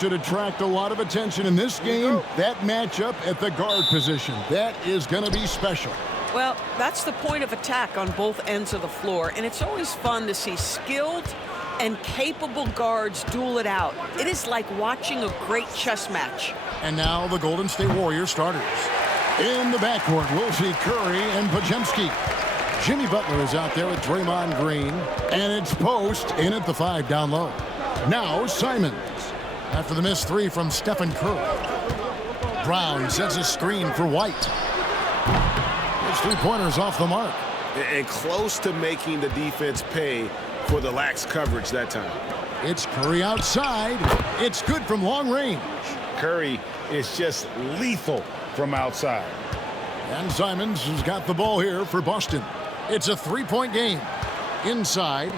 Should attract a lot of attention in this game. That matchup at the guard position. That is going to be special. Well, that's the point of attack on both ends of the floor, and it's always fun to see skilled and capable guards duel it out. It is like watching a great chess match. And now the Golden State Warriors starters. In the backcourt, we'll see Curry and Podziemski. Jimmy Butler is out there with Draymond Green, and it's Post in at the 5 down low. Now Simons. After the missed 3 from Stephen Curry. Brown sets a screen for White. His 3-pointers off the mark. And close to making the defense pay for the lax coverage that time. It's Curry outside. It's good from long range. Curry is just lethal from outside. And Simons has got the ball here for Boston. It's a 3-point game. Inside.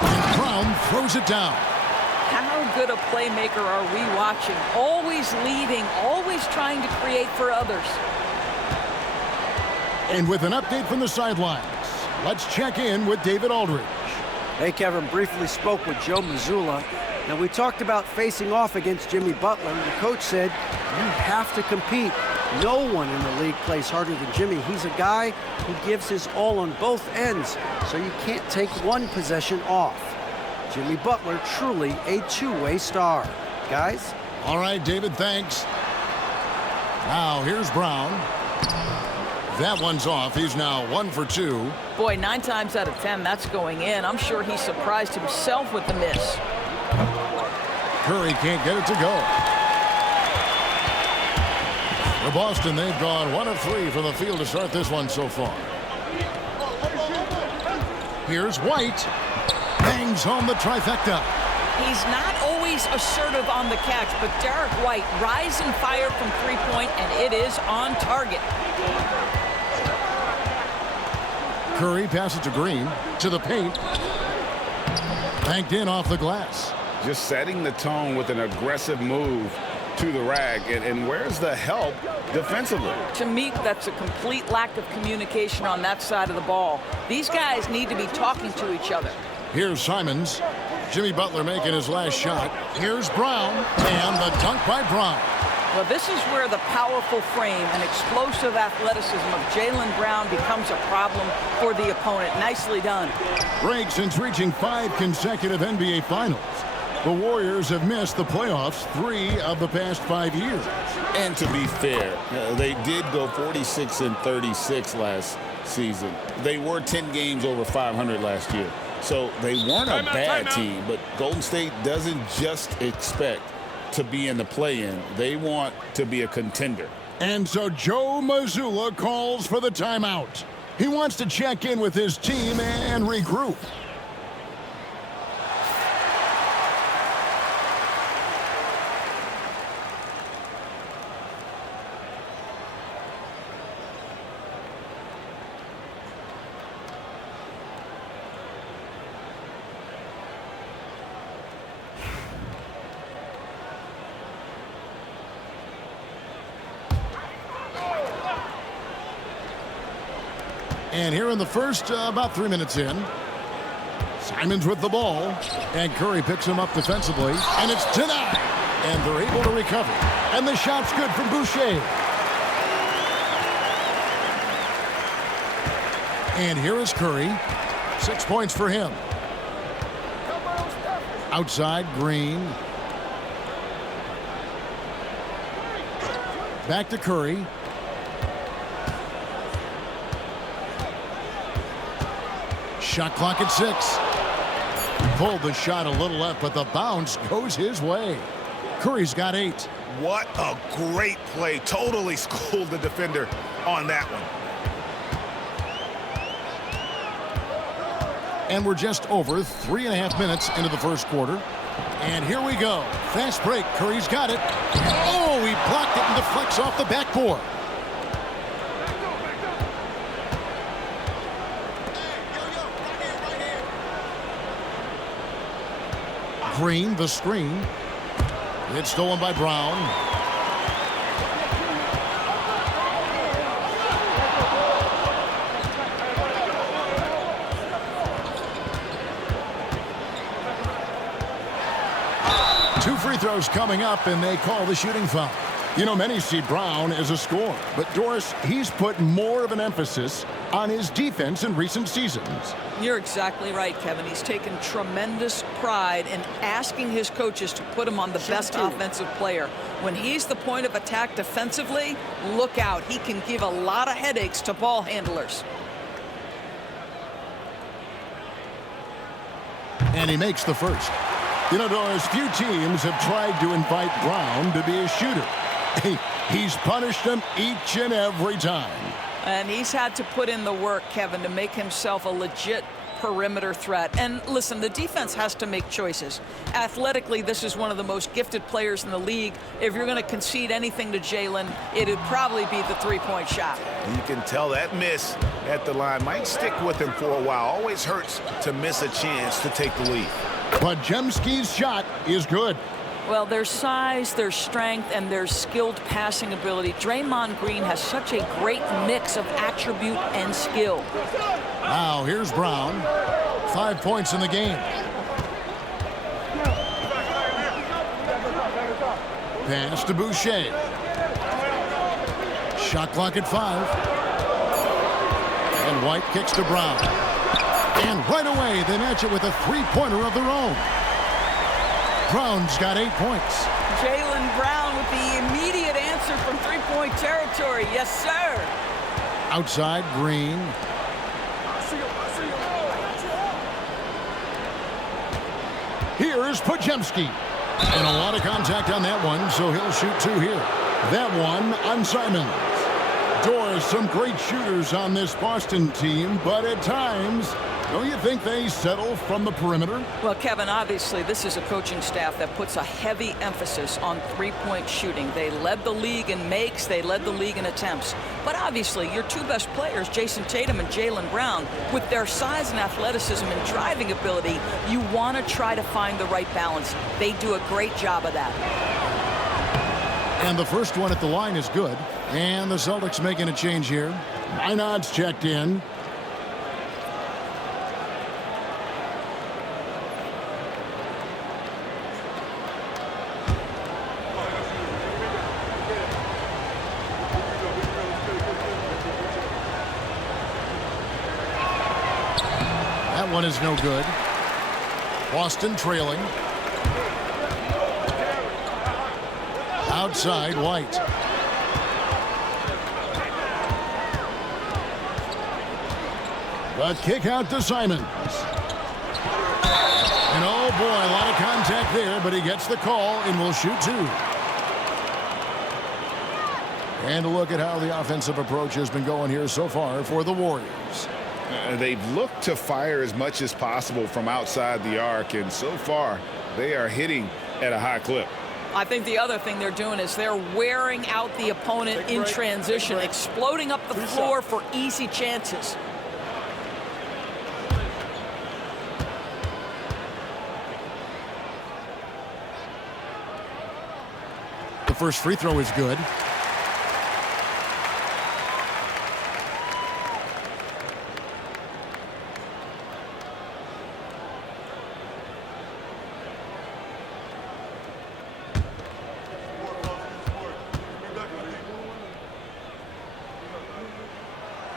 And Brown throws it down. How good a playmaker are we watching? Always leading, always trying to create for others. And with an update from the sidelines, let's check in with David Aldridge. Hey, Kevin, briefly spoke with Joe Mazzulla. Now, we talked about facing off against Jimmy Butler. The coach said, you have to compete. No one in the league plays harder than Jimmy. He's a guy who gives his all on both ends, so you can't take one possession off. Jimmy Butler, truly a two-way star. Guys? All right, David, thanks. Now, here's Brown. That one's off. He's now 1 for 2. Boy, 9 times out of 10, that's going in. I'm sure he surprised himself with the miss. Curry can't get it to go. For Boston, they've gone 1 of 3 from the field to start this one so far. Here's White. Bangs home the trifecta. He's not always assertive on the catch, but Derek White rise and fire from 3-point, and it is on target. Curry passes to Green, to the paint. Banked in off the glass. Just setting the tone with an aggressive move to the rack. And where's the help defensively? To me, that's a complete lack of communication on that side of the ball. These guys need to be talking to each other. Here's Simons. Jimmy Butler making his last shot. Here's Brown, and the dunk by Brown. Well, this is where the powerful frame and explosive athleticism of Jaylen Brown becomes a problem for the opponent. Nicely done. Break since reaching 5 consecutive NBA Finals. The Warriors have missed the playoffs 3 of the past 5 years. And to be fair, they did go 46-36 last season. They were 10 games over 500 last year. So they weren't a bad team, but Golden State doesn't just expect to be in the play-in. They want to be a contender. And so Joe Mazzulla calls for the timeout. He wants to check in with his team and regroup. And here in the first, about 3 minutes in, Simons with the ball, and Curry picks him up defensively, and it's denied, and they're able to recover. And the shot's good from Boucher. And here is Curry, 6 points for him. Outside, Green. Back to Curry. Shot clock at 6. Pulled the shot a little left, but the bounce goes his way. Curry's got 8. What a great play. Totally schooled the defender on that one. And we're just over 3.5 minutes into the first quarter. And here we go. Fast break. Curry's got it. Oh, he blocked it and deflects off the backboard. Green, the screen. It's stolen by Brown. free throws coming up, and they call the shooting foul. You know, many see Brown as a scorer, but Doris, he's put more of an emphasis on his defense in recent seasons. You're exactly right, Kevin. He's taken tremendous pride in asking his coaches to put him on the best offensive player. When he's the point of attack defensively, look out. He can give a lot of headaches to ball handlers. And he makes the first. You know, Doris, few teams have tried to invite Brown to be a shooter. He's punished them each and every time. And he's had to put in the work, Kevin, to make himself a legit perimeter threat. And listen, the defense has to make choices. Athletically, this is one of the most gifted players in the league. If you're going to concede anything to Jaylen, it'd probably be the three-point shot. You can tell that miss at the line might stick with him for a while. Always hurts to miss a chance to take the lead. Podziemski's shot is good. Well, their size, their strength, and their skilled passing ability. Draymond Green has such a great mix of attribute and skill. Now, here's Brown. 5 points in the game. Pass to Boucher. Shot clock at 5. And White kicks to Brown. And right away, they match it with a three-pointer of their own. Brown's got 8 points. Jaylen Brown with the immediate answer from three-point territory. Yes, sir. Outside, Green. Here's Podziemski. And a lot of contact on that one, so he'll shoot 2 here. That one on Simons. Doris, some great shooters on this Boston team, but at times, don't you think they settle from the perimeter? Well, Kevin, obviously, this is a coaching staff that puts a heavy emphasis on three-point shooting. They led the league in makes. They led the league in attempts. But obviously, your two best players, Jason Tatum and Jaylen Brown, with their size and athleticism and driving ability, you want to try to find the right balance. They do a great job of that. And the first one at the line is good. And the Celtics making a change here. Minot's checked in. That one is no good. Boston trailing. Outside, White. The kick out to Simons. And oh boy, a lot of contact there, but he gets the call and will shoot 2. And a look at how the offensive approach has been going here so far for the Warriors. They've looked to fire as much as possible from outside the arc, and so far they are hitting at a high clip. I think the other thing they're doing is they're wearing out the opponent in transition, exploding up the floor for easy chances. The first free throw is good.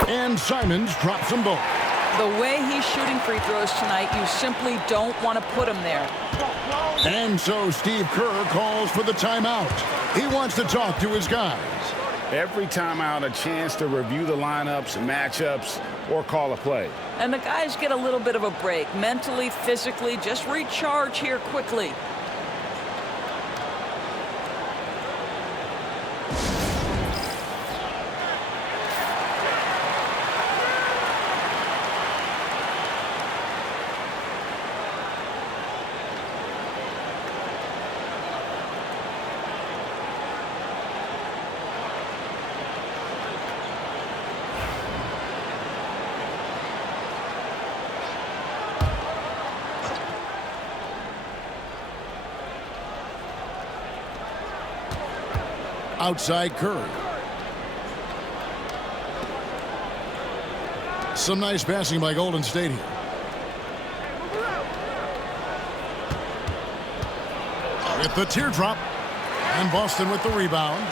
And Simons drops them both. The way he's shooting free throws tonight, you simply don't want to put him there. And so Steve Kerr calls for the timeout. He wants to talk to his guys. Every timeout, a chance to review the lineups, matchups, or call a play. And the guys get a little bit of a break, mentally, physically, just recharge here quickly. Outside Curry. Some nice passing by Golden State here. with the teardrop. And Boston with the rebound.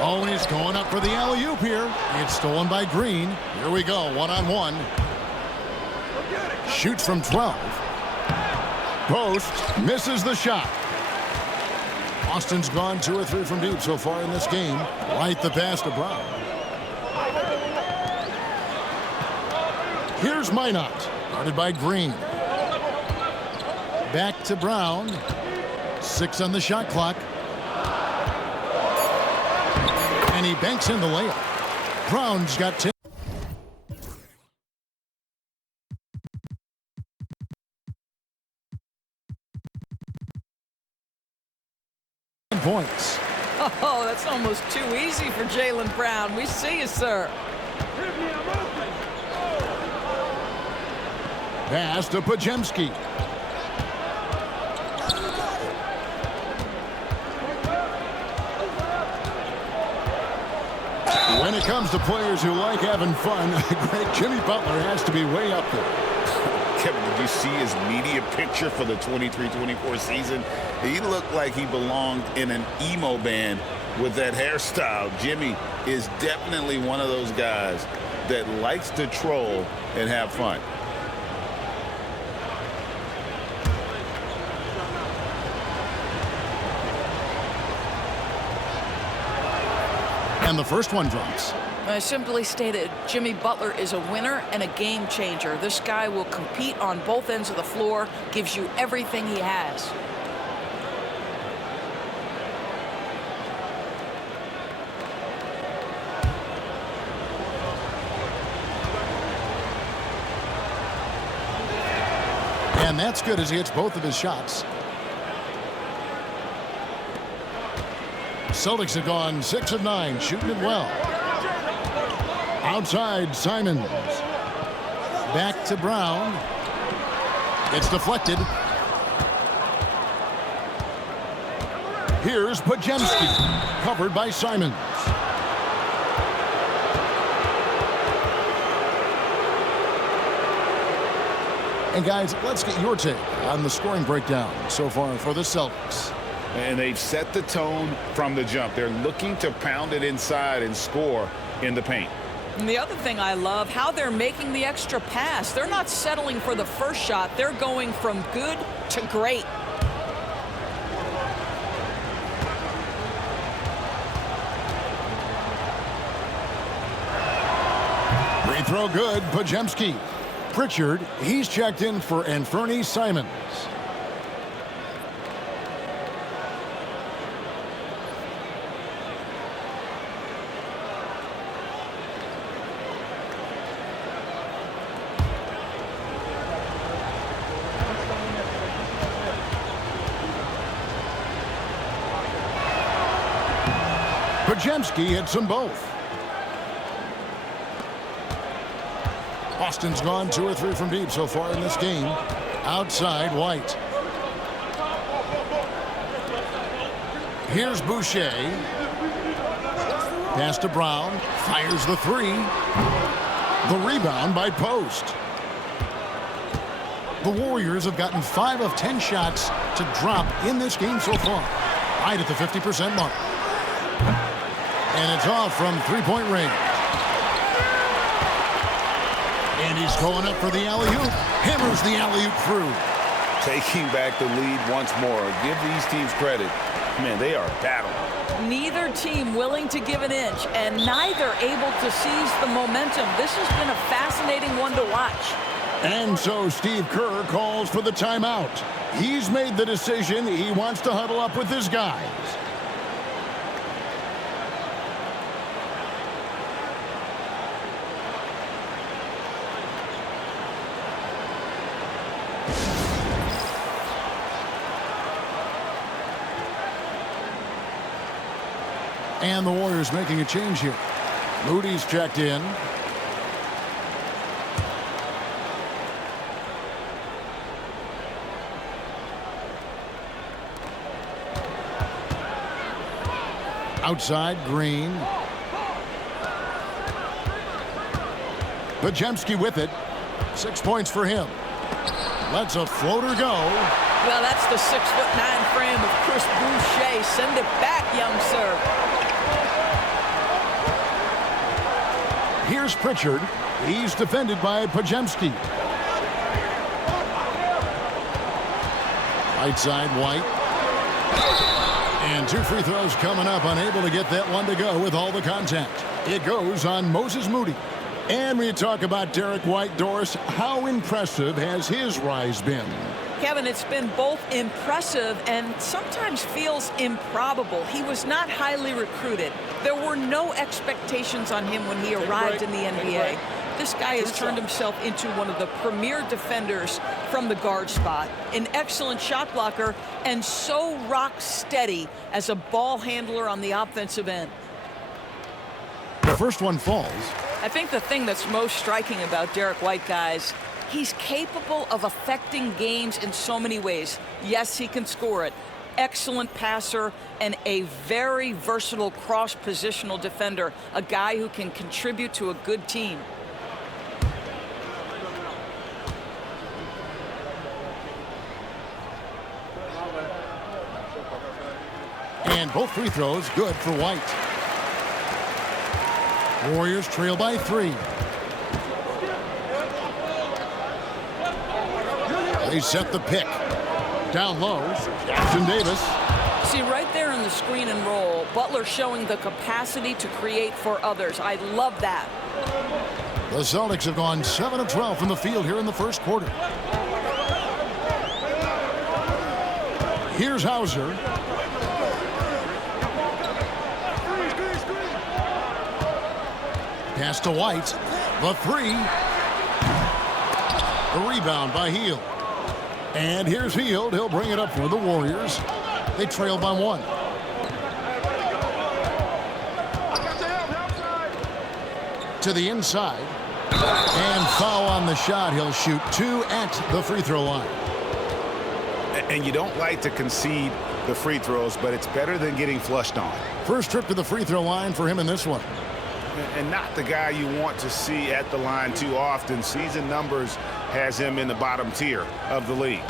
Always going up for the alley-oop here. It's stolen by Green. Here we go, one-on-one. Shoots from 12. Post, misses the shot. Boston's gone 2 or 3 from deep so far in this game. Right the pass to Brown. Here's Minot, guarded by Green. Back to Brown. 6 on the shot clock. And he banks in the layup. Brown's got 10 points. Oh, that's almost too easy for Jaylen Brown. We see you, sir. Pass to Podziemski. When it comes to players who like having fun, great Jimmy Butler has to be way up there. Kevin, did you see his media picture for the 23-24 season? He looked like he belonged in an emo band with that hairstyle. Jimmy is definitely one of those guys that likes to troll and have fun. And the first one drops. I simply stated, Jimmy Butler is a winner and a game changer. This guy will compete on both ends of the floor, gives you everything he has. And that's good as he hits both of his shots. Celtics have gone 6 of 9, shooting it well. Outside, Simons. Back to Brown. It's deflected. Here's Podziemski, covered by Simons. And guys, let's get your take on the scoring breakdown so far for the Celtics. And they've set the tone from the jump. They're looking to pound it inside and score in the paint. And the other thing I love, how they're making the extra pass. They're not settling for the first shot. They're going from good to great. Free throw good, Podziemski. Pritchard, he's checked in for Anthony Simons. Podziemski hits them both. Boston's gone 2 or 3 from deep so far in this game. Outside, White. Here's Boucher. Pass to Brown. Fires the 3. The rebound by Post. The Warriors have gotten 5 of 10 shots to drop in this game so far. Right at the 50% mark. And it's off from three-point range. And he's going up for the alley-oop. Hammers the alley-oop through. Taking back the lead once more. Give these teams credit. Man, they are battling. Neither team willing to give an inch, and neither able to seize the momentum. This has been a fascinating one to watch. And so Steve Kerr calls for the timeout. He's made the decision. He wants to huddle up with his guys. And the Warriors making a change here. Moody's checked in. Outside, Green. Podziemski with it. 6 points for him. Lets a floater go. Well, that's the 6'9" frame of Chris Boucher. Send it back, young sir. Here's Pritchard. He's defended by Podziemski. Right side, White. And 2 free throws coming up. Unable to get that one to go with all the contact. It goes on Moses Moody. And we talk about Derek White. Doris, how impressive has his rise been? Kevin, it's been both impressive and sometimes feels improbable. He was not highly recruited. There were no expectations on him when he arrived in the NBA. This guy has turned himself into one of the premier defenders from the guard spot, an excellent shot blocker, and so rock steady as a ball handler on the offensive end. The first one falls. I think the thing that's most striking about Derek White, guys, he's capable of affecting games in so many ways. Yes, he can score it. Excellent passer and a very versatile cross-positional defender, a guy who can contribute to a good team. And both free throws good for White. Warriors trail by 3. They set the pick. Down low, Jackson Davis. See, right there in the screen and roll, Butler showing the capacity to create for others. I love that. The Celtics have gone 7 of 12 from the field here in the first quarter. Here's Hauser. Pass to White. The 3. The rebound by Hield. And here's Hield. He'll bring it up for the Warriors. They trail by 1. To the inside. And foul on the shot. He'll shoot 2 at the free throw line. And you don't like to concede the free throws, but it's better than getting flushed on. First trip to the free throw line for him in this one. And not the guy you want to see at the line too often. Season numbers has him in the bottom tier of the league.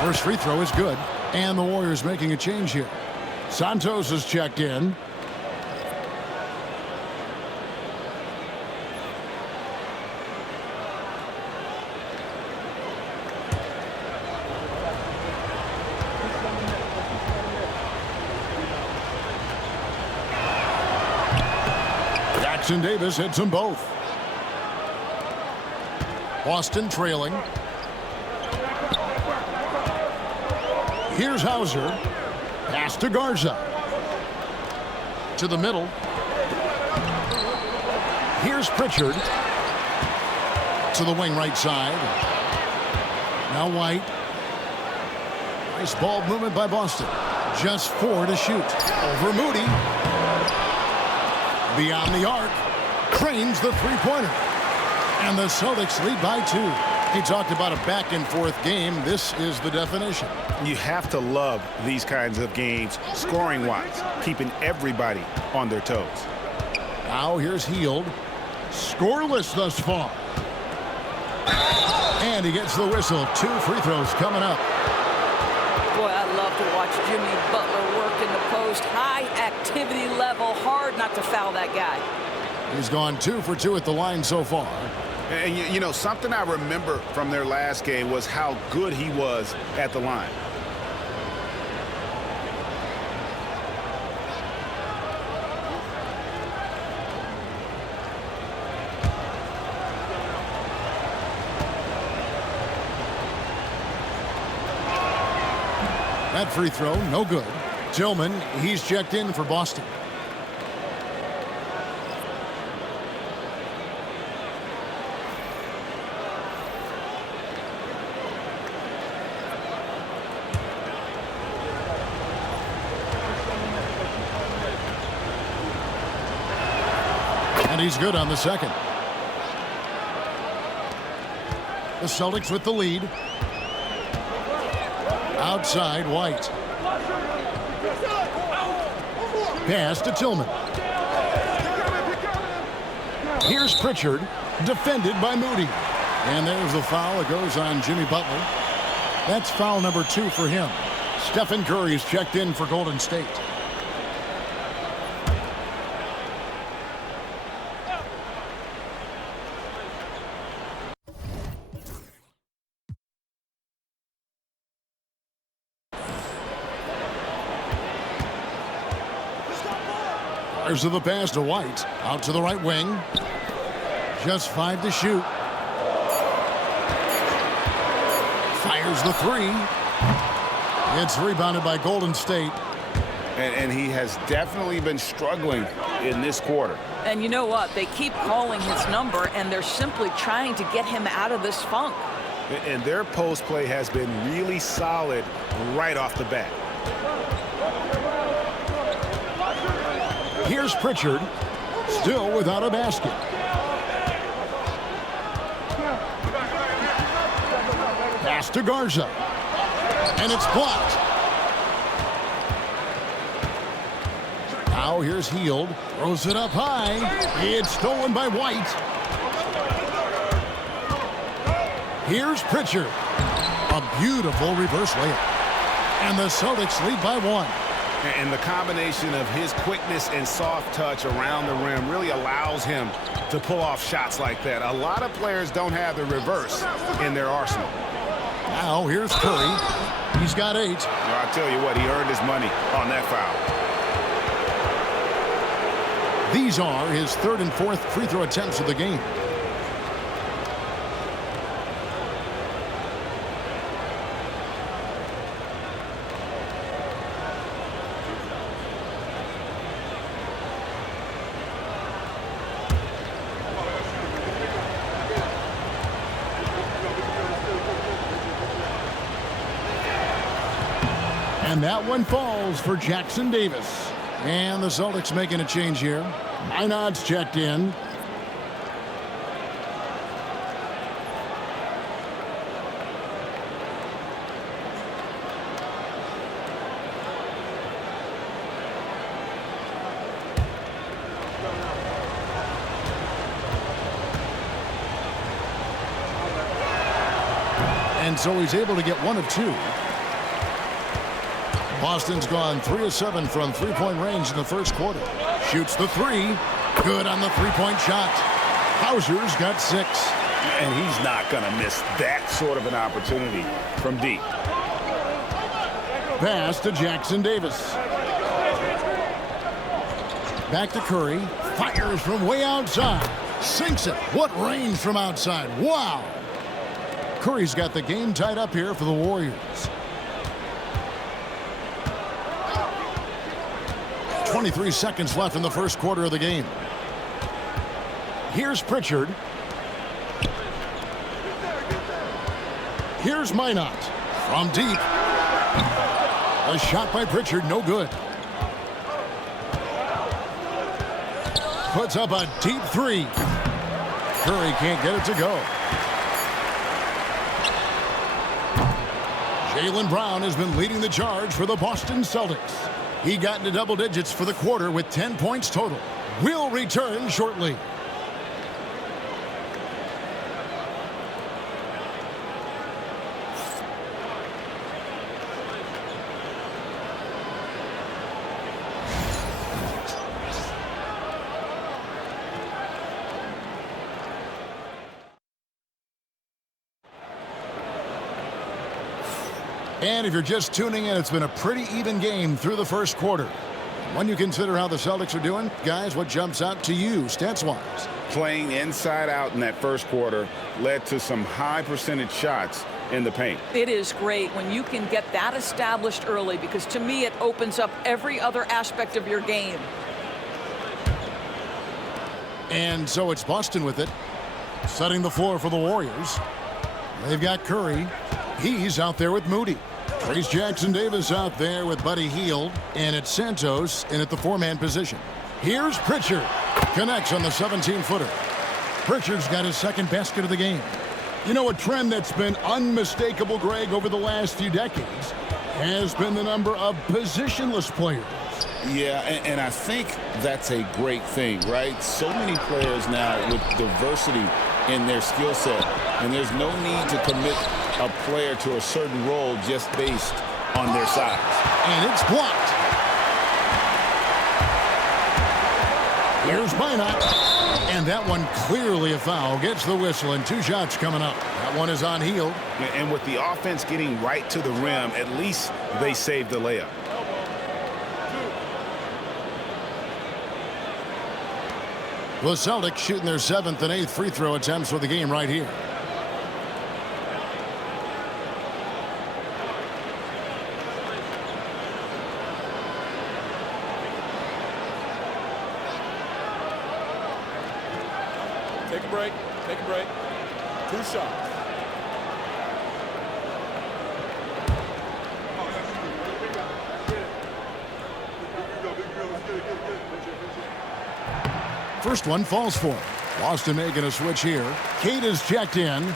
First free throw is good. And the Warriors making a change here. Santos is checked in. Jackson Davis hits them both. Boston trailing. Here's Hauser. Pass to Garza. To the middle. Here's Pritchard. To the wing right side. Now White. Nice ball movement by Boston. Just 4 to shoot. Over Moody. Beyond the arc. Cranes the three-pointer. And the Celtics lead by 2. He talked about a back-and-forth game. This is the definition. You have to love these kinds of games, scoring-wise, keeping everybody on their toes. Now here's Hield. Scoreless thus far. And he gets the whistle. 2 free throws coming up. Boy, I love to watch Jimmy Butler work in the post. High activity level. Hard not to foul that guy. He's gone 2 for 2 at the line so far. And, you know, something I remember from their last game was how good he was at the line. That free throw, no good. Tillman, he's checked in for Boston. And he's good on the second. The Celtics with the lead. Outside, White. Pass to Tillman. Here's Pritchard, defended by Moody. And there's the foul. It goes on Jimmy Butler. That's foul number 2 for him. Stephen Curry's checked in for Golden State. There's the pass to White. Out to the right wing. Just 5 to shoot. Fires the 3. It's rebounded by Golden State. And he has definitely been struggling in this quarter. And you know what? They keep calling his number, and they're simply trying to get him out of this funk. And their post play has been really solid right off the bat. Here's Pritchard, still without a basket. Pass to Garza. And it's blocked. Now here's Hield. Throws it up high. It's stolen by White. Here's Pritchard. A beautiful reverse layup. And the Celtics lead by 1. And the combination of his quickness and soft touch around the rim really allows him to pull off shots like that. A lot of players don't have the reverse in their arsenal. Now here's Curry. He's got 8. I'll tell you what, he earned his money on that foul. These are his 3rd and 4th free throw attempts of the game. And that one falls for Jackson Davis. And the Celtics making a change here. Minot's checked in. And so he's able to get 1 of 2. Boston's gone 3 of 7 from three-point range in the first quarter. Shoots the 3. Good on the three-point shot. Hauser's got 6. And he's not going to miss that sort of an opportunity from deep. Pass to Jackson Davis. Back to Curry. Fires from way outside. Sinks it. What range from outside. Wow. Curry's got the game tied up here for the Warriors. 23 seconds left in the first quarter of the game. Here's Pritchard. Here's Minot from deep. A shot by Pritchard, no good. Puts up a deep 3. Curry can't get it to go. Jaylen Brown has been leading the charge for the Boston Celtics. He got into double digits for the quarter with 10 points total. Will return shortly. And if you're just tuning in, it's been a pretty even game through the first quarter. When you consider how the Celtics are doing, guys, what jumps out to you stats-wise? Playing inside out in that first quarter led to some high percentage shots in the paint. It is great when you can get that established early, because to me it opens up every other aspect of your game. And so it's Boston with it, setting the floor for the Warriors. They've got Curry. He's out there with Moody. Trace Jackson Davis out there with Buddy Hield. And it's Santos in at the 4-man position. Here's Pritchard. Connects on the 17-footer. Pritchard's got his 2nd basket of the game. You know, a trend that's been unmistakable, Greg, over the last few decades has been the number of positionless players. Yeah, and I think that's a great thing, right? So many players now with diversity in their skill set, and there's no need to commit a player to a certain role just based on their size. And it's blocked. Here's Minot. And that one clearly a foul. Gets the whistle, and 2 shots coming up. That one is on heel. And with the offense getting right to the rim, at least they saved the layup. The Celtics shooting their 7th and 8th free throw attempts for the game right here. Take a break. Take a break. 2 shots. First one falls for him. Boston making a switch here. Kate is checked in.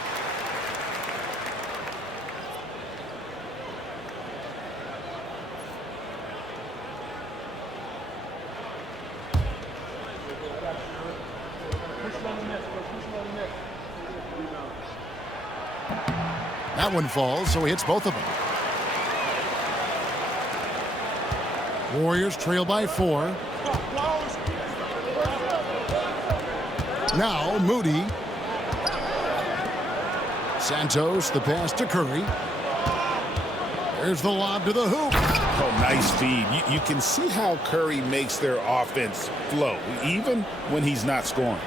That one falls, so he hits both of them. Warriors trail by 4. Now Moody. Santos, the pass to Curry. There's the lob to the hoop. Oh, nice feed. You can see how Curry makes their offense flow, even when he's not scoring.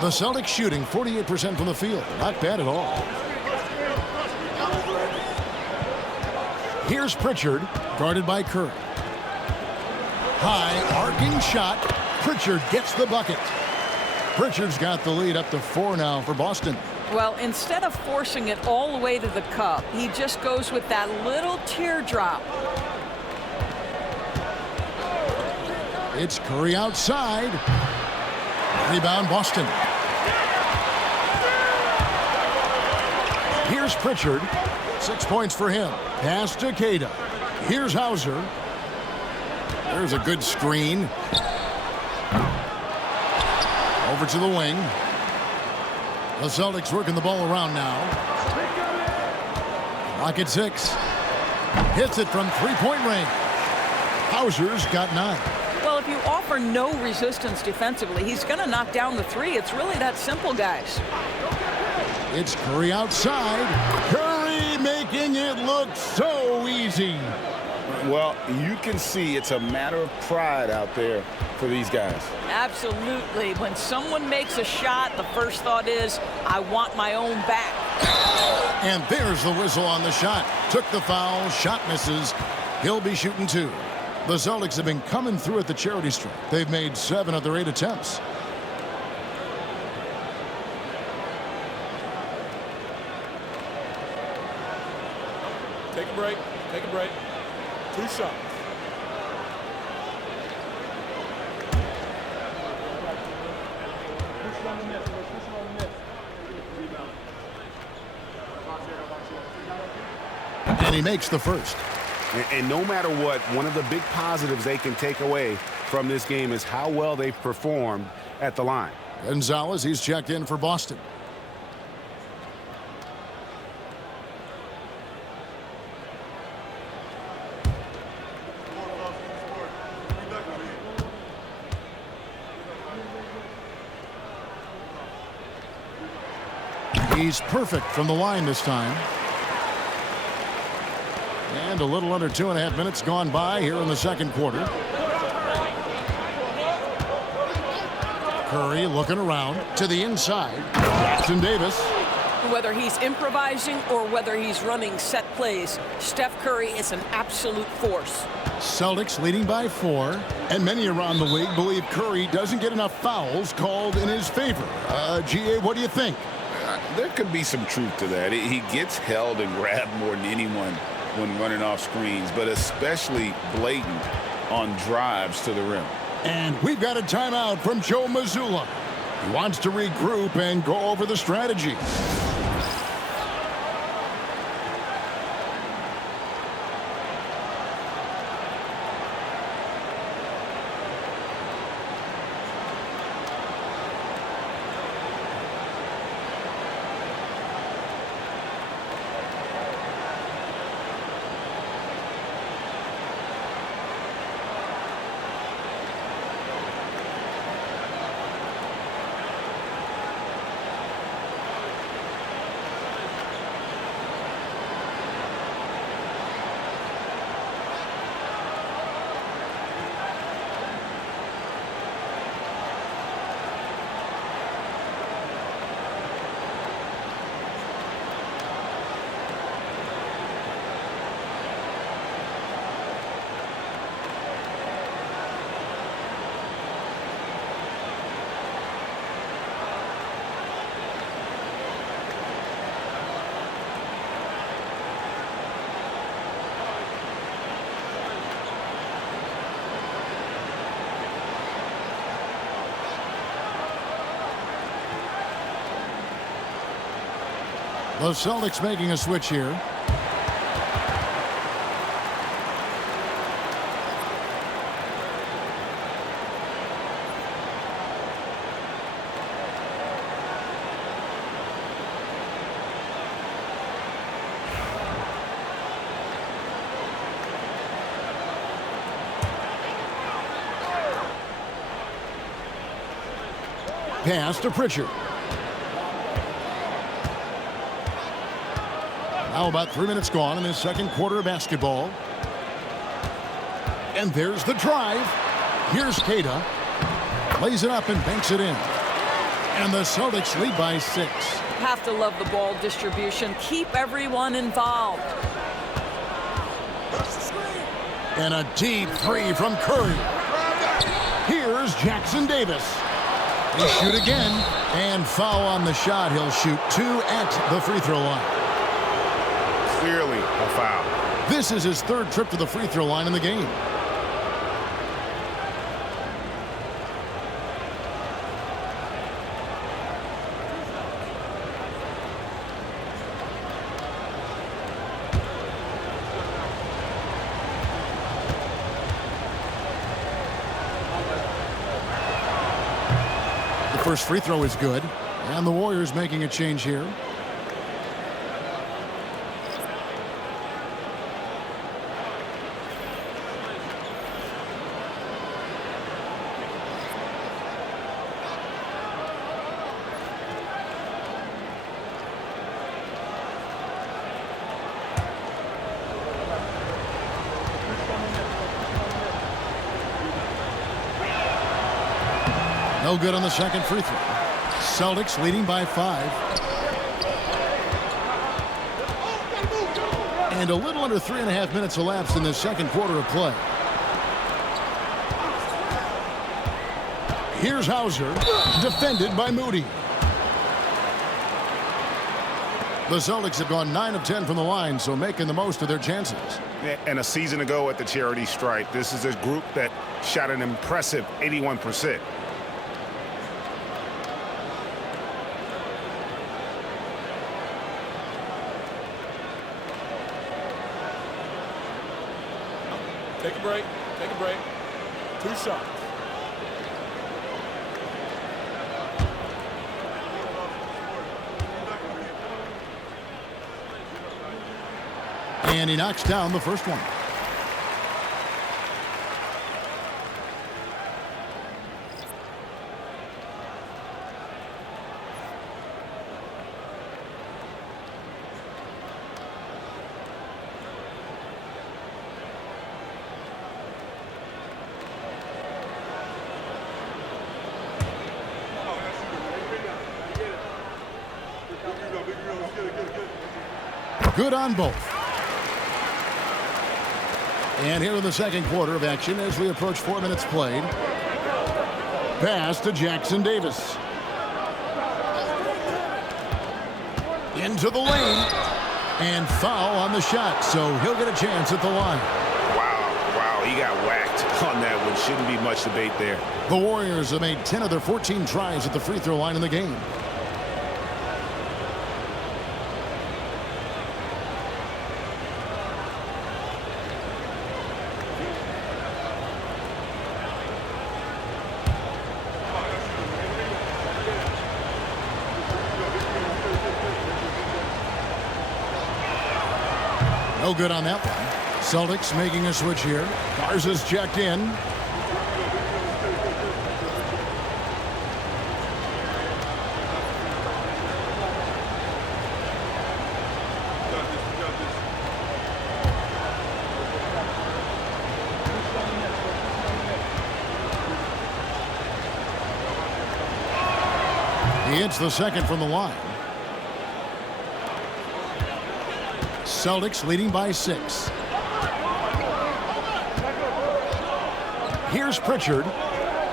The Celtics shooting 48% from the field. Not bad at all. Here's Pritchard, guarded by Curry. High, arcing shot. Pritchard gets the bucket. Pritchard's got the lead up to 4 now for Boston. Well, instead of forcing it all the way to the cup, he just goes with that little teardrop. It's Curry outside. Rebound Boston. Here's Pritchard. 6 points for him. Pass to Queta. Here's Hauser. There's a good screen. Over to the wing. The Celtics working the ball around now. Clock at 6. Hits it from 3-point range. Hauser's got 9. Well, if you offer no resistance defensively, he's going to knock down the 3. It's really that simple, guys. It's Curry outside. Curry making it look so easy. Well, you can see it's a matter of pride out there for these guys. Absolutely. When someone makes a shot, the first thought is, I want my own back. And there's the whistle on the shot. Took the foul. Shot misses. He'll be shooting 2. The Celtics have been coming through at the charity stripe. They've made 7 of their 8 attempts. Take a break. Take a break. 2 shots. And he makes the first. And no matter what, one of the big positives they can take away from this game is how well they've performed at the line. Gonzalez, he's checked in for Boston. He's perfect from the line this time. And a little under 2.5 minutes gone by here in the second quarter. Curry looking around to the inside. Jackson Davis. Whether he's improvising or whether he's running set plays, Steph Curry is an absolute force. Celtics leading by 4. And many around the league believe Curry doesn't get enough fouls called in his favor. GA, what do you think? There could be some truth to that. He gets held and grabbed more than anyone when running off screens, but especially blatant on drives to the rim. And we've got a timeout from Joe Mazzulla. He wants to regroup and go over the strategy. The Celtics making a switch here. Pass to Pritchard. Now about 3 minutes gone in this second quarter of basketball. And there's the drive. Here's Queta. Lays it up and banks it in. And the Celtics lead by 6. Have to love the ball distribution. Keep everyone involved. And a deep three from Curry. Here's Jackson Davis. He'll shoot again, and foul on the shot. He'll shoot 2 at the free throw line. Clearly a foul. This is his 3rd trip to the free throw line in the game. First free throw is good, and the Warriors making a change here. No good on the second free throw. Celtics leading by 5. And a little under 3.5 minutes elapsed in the second quarter of play. Here's Hauser, defended by Moody. The Celtics have gone 9 of 10 from the line, so making the most of their chances. And a season ago at the charity stripe, this is a group that shot an impressive 81%. Take a break. Take a break. 2 shots. And he knocks down the first one. Good on both. And here in the second quarter of action as we approach 4 minutes played. Pass to Jackson Davis. Into the lane. And foul on the shot, so he'll get a chance at the line. Wow, he got whacked on that one. Shouldn't be much debate there. The Warriors have made 10 of their 14 tries at the free throw line in the game. No good on that one. Celtics making a switch here. Garza's checked in. He hits the second from the line. Celtics leading by 6. Here's Pritchard.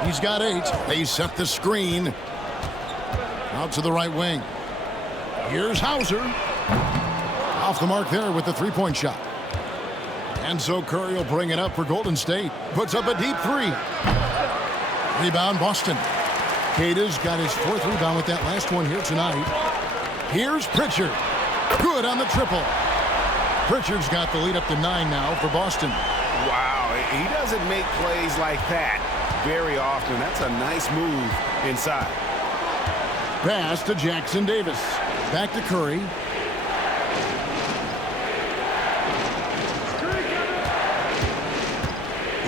He's got 8. They set the screen. Out to the right wing. Here's Hauser. Off the mark there with the three-point shot. And so Curry will bring it up for Golden State. Puts up a deep 3. Rebound Boston. Queta's got his 4th rebound with that last one here tonight. Here's Pritchard. Good on the triple. Pritchard's got the lead up to 9 now for Boston. Wow, he doesn't make plays like that very often. That's a nice move inside. Pass to Jackson Davis. Back to Curry.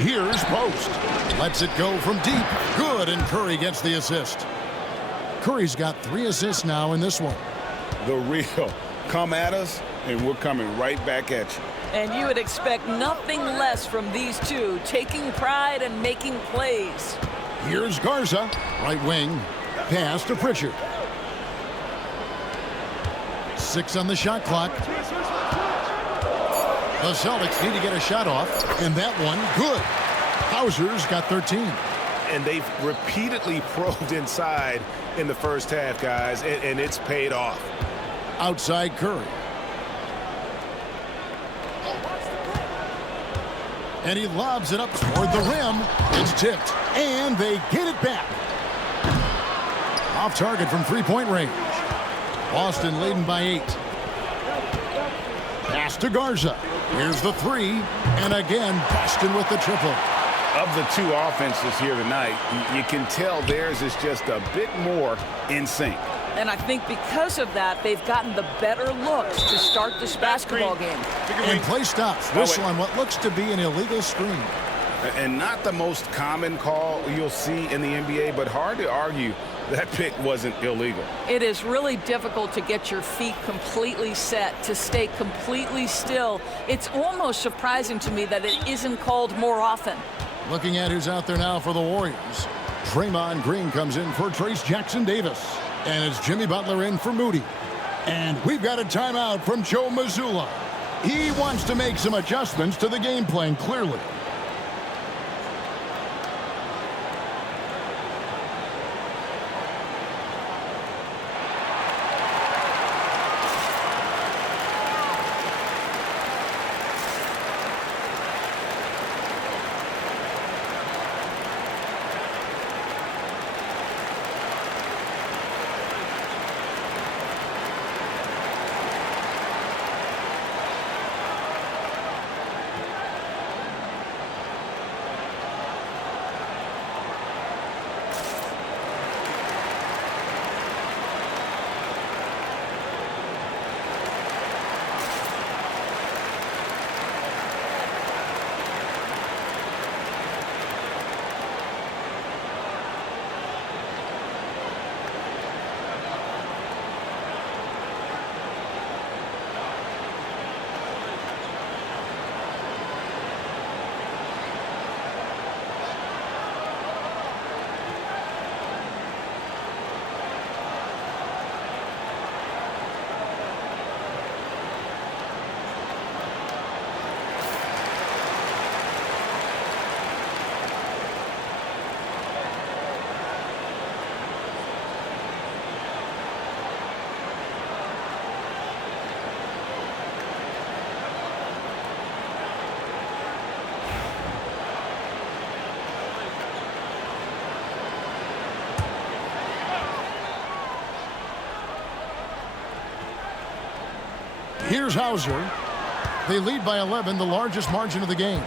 Here's Post. Lets it go from deep. Good, and Curry gets the assist. Curry's got 3 assists now in this one. The real. Come at us, and we're coming right back at you. And you would expect nothing less from these two, taking pride and making plays. Here's Garza, right wing. Pass to Pritchard. 6 on the shot clock. The Celtics need to get a shot off, and that one, good. Hauser's got 13. And they've repeatedly probed inside in the first half, guys, and it's paid off. Outside Curry. And he lobs it up toward the rim. It's tipped, and they get it back. Off target from three-point range. Boston leading by 8. Pass to Garza. Here's the 3, and again, Boston with the triple. Of the 2 offenses here tonight, you can tell theirs is just a bit more in sync. And I think because of that, they've gotten the better looks to start this basketball game. And play stops. Whistle on what looks to be an illegal screen. And not the most common call you'll see in the NBA, but hard to argue that pick wasn't illegal. It is really difficult to get your feet completely set, to stay completely still. It's almost surprising to me that it isn't called more often. Looking at who's out there now for the Warriors. Draymond Green comes in for Trace Jackson Davis. And it's Jimmy Butler in for Moody. And we've got a timeout from Joe Mazzulla. He wants to make some adjustments to the game plan, clearly. Here's Hauser. They lead by 11, the largest margin of the game.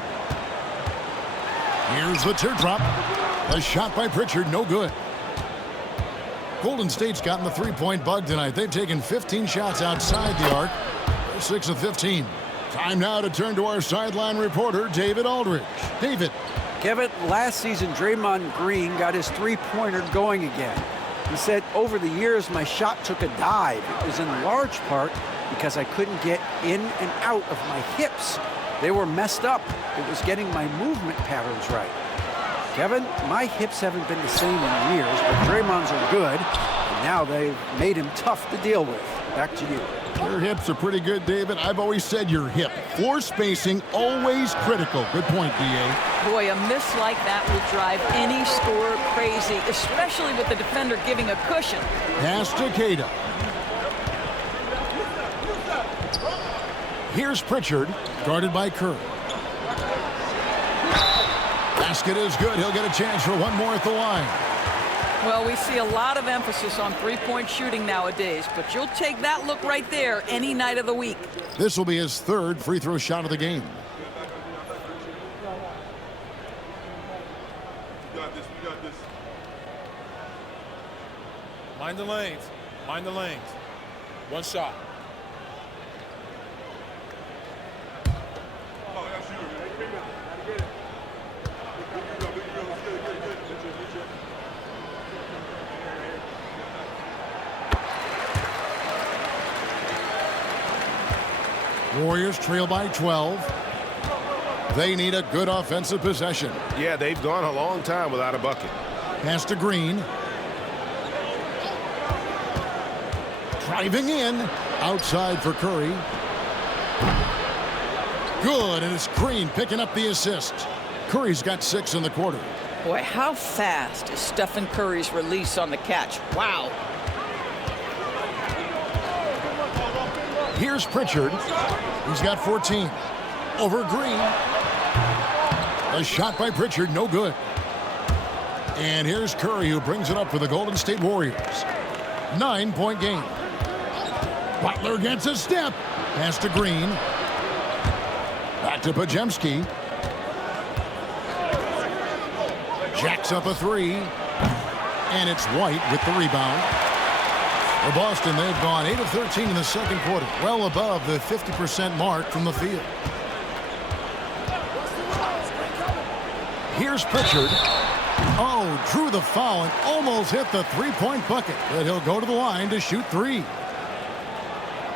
Here's the teardrop. A shot by Pritchard, no good. Golden State's gotten the three-point bug tonight. They've taken 15 shots outside the arc. They're 6 of 15. Time now to turn to our sideline reporter, David Aldridge. David. Kevin, last season, Draymond Green got his three-pointer going again. He said, over the years, my shot took a dive. It was in large part because I couldn't get in and out of my hips. They were messed up. It was getting my movement patterns right. Kevin, my hips haven't been the same in years, but Draymond's are good, and now they've made him tough to deal with. Back to you. Your hips are pretty good, David. I've always said your hip. Floor spacing, always critical. Good point, D.A. Boy, a miss like that would drive any scorer crazy, especially with the defender giving a cushion. Pass to Queta. Here's Pritchard, guarded by Curry. Basket is good. He'll get a chance for one more at the line. Well, we see a lot of emphasis on three-point shooting nowadays, but you'll take that look right there any night of the week. This will be his third free throw shot of the game. We got this. We got this. Mind the lanes. Mind the lanes. One shot. Warriors trail by 12. They need a good offensive possession. Yeah, they've gone a long time without a bucket. Pass to Green. Driving in. Outside for Curry. Good, and it's Green picking up the assist. Curry's got 6 in the quarter. Boy, how fast is Stephen Curry's release on the catch? Wow. Here's Pritchard. He's got 14. Over Green. A shot by Pritchard, no good. And here's Curry, who brings it up for the Golden State Warriors. 9-point game. Butler gets a step. Pass to Green. Back to Podziemski. Jacks up a 3. And it's White with the rebound. For Boston, they've gone 8 of 13 in the second quarter, well above the 50% mark from the field. Here's Pritchard. Oh, drew the foul and almost hit the three-point bucket, but he'll go to the line to shoot 3.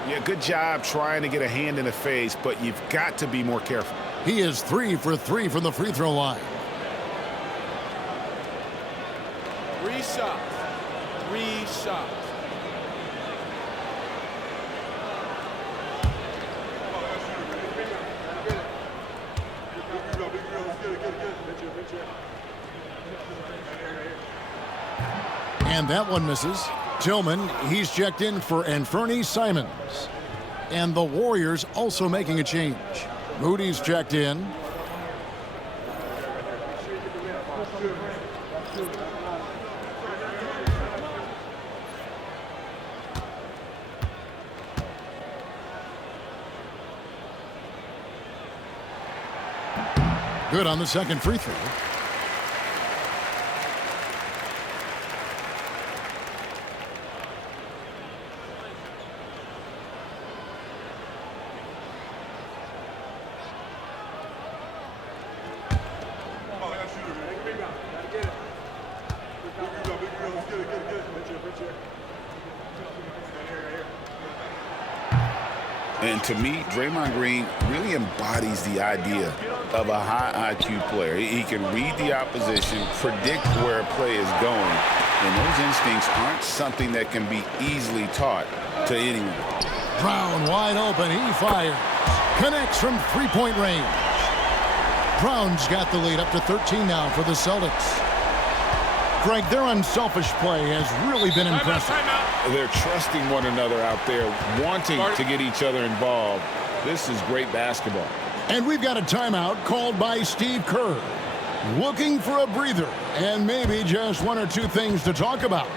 Yeah, good job trying to get a hand in the face, but you've got to be more careful. He is 3 for 3 from the free throw line. 3 shots. 3 shots. And that one misses. Tillman, he's checked in for Anfernee Simons. And the Warriors also making a change. Moody's checked in. Good on the second free throw. And to me, Draymond Green really embodies the idea of a high IQ player. He can read the opposition, predict where a play is going, and those instincts aren't something that can be easily taught to anyone. Brown wide open, he fires. Connects from three-point range. Brown's got the lead up to 13 now for the Celtics. Greg, their unselfish play has really been impressive. They're trusting one another out there, wanting to get each other involved. This is great basketball. And we've got a timeout called by Steve Kerr. Looking for a breather and maybe just 1 or 2 things to talk about.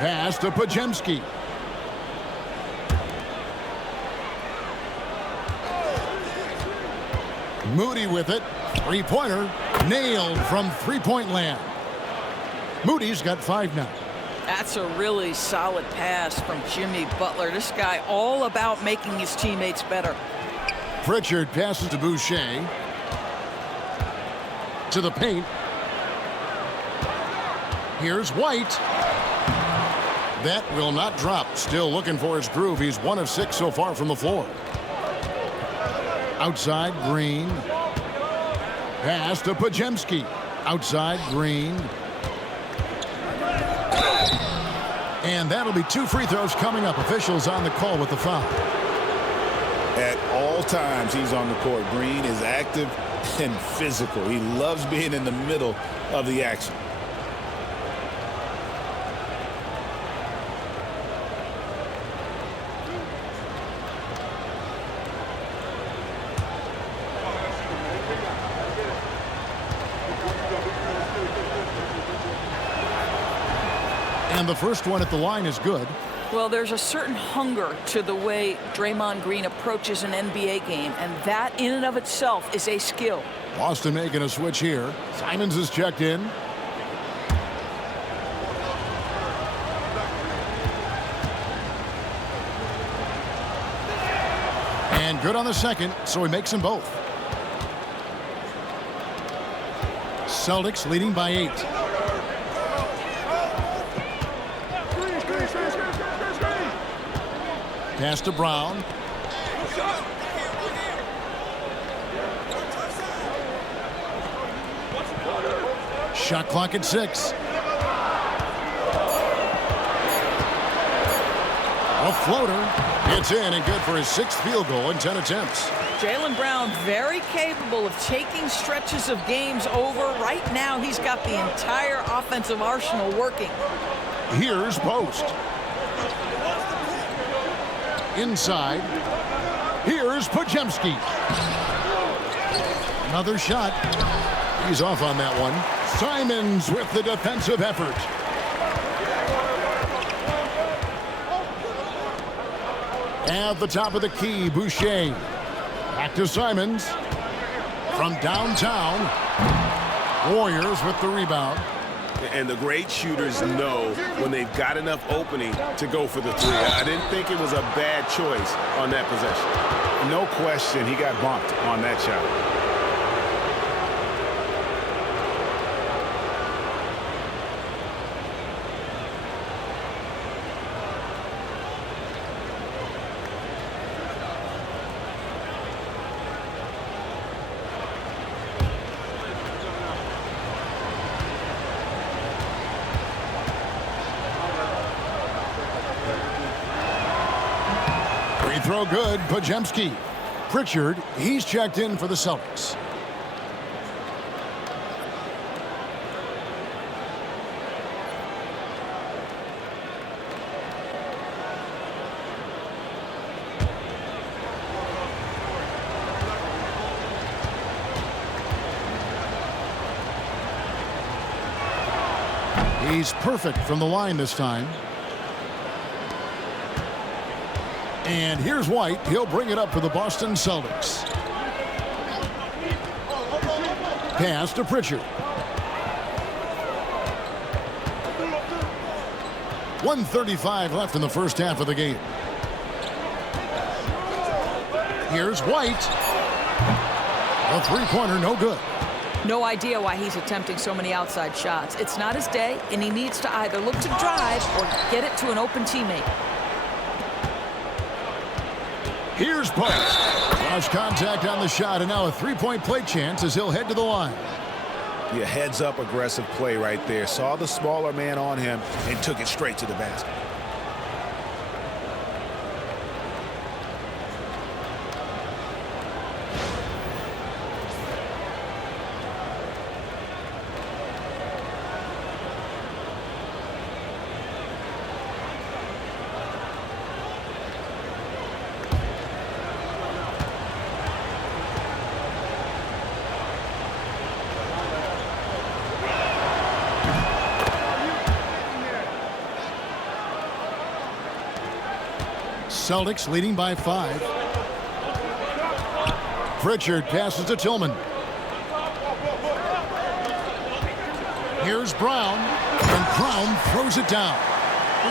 Pass to Podziemski. Moody with it. Three-pointer. Nailed from three-point land. Moody's got 5 now. That's a really solid pass from Jimmy Butler. This guy all about making his teammates better. Pritchard passes to Boucher. To the paint. Here's White. That will not drop. Still looking for his groove. He's 1 of 6 so far from the floor. Outside, Green. Pass to Podziemski. Outside, Green. And that'll be 2 free throws coming up. Officials on the call with the foul. At all times, he's on the court. Green is active and physical. He loves being in the middle of the action. And the first one at the line is good. Well, there's a certain hunger to the way Draymond Green approaches an NBA game, and that in and of itself is a skill. Boston making a switch here. Simons is checked in. And good on the second, so he makes them both. Celtics leading by 8. Pass to Brown. Shot clock at 6. A floater. It's in and good for his 6th field goal in 10 attempts. Jaylen Brown very capable of taking stretches of games over. Right now, he's got the entire offensive arsenal working. Here's Post. Inside. Here's Podziemski. Another shot. He's off on that one. Simons with the defensive effort. At the top of the key, Boucher. Back to Simons. From downtown. Warriors with the rebound. And the great shooters know when they've got enough opening to go for the 3. I didn't think it was a bad choice on that possession. No question he got bumped on that shot. Throw good, Podziemski. Pritchard, he's checked in for the Celtics. He's perfect from the line this time. And here's White. He'll bring it up for the Boston Celtics. Pass to Pritchard. 1:35 left in the first half of the game. Here's White. A three-pointer, no good. No idea why he's attempting so many outside shots. It's not his day, and he needs to either look to drive or get it to an open teammate. Here's Post. Flash contact on the shot, and now a three-point play chance as he'll head to the line. Yeah, heads-up aggressive play right there. Saw the smaller man on him and took it straight to the basket. Celtics leading by 5. Pritchard passes to Tillman. Here's Brown, and Brown throws it down.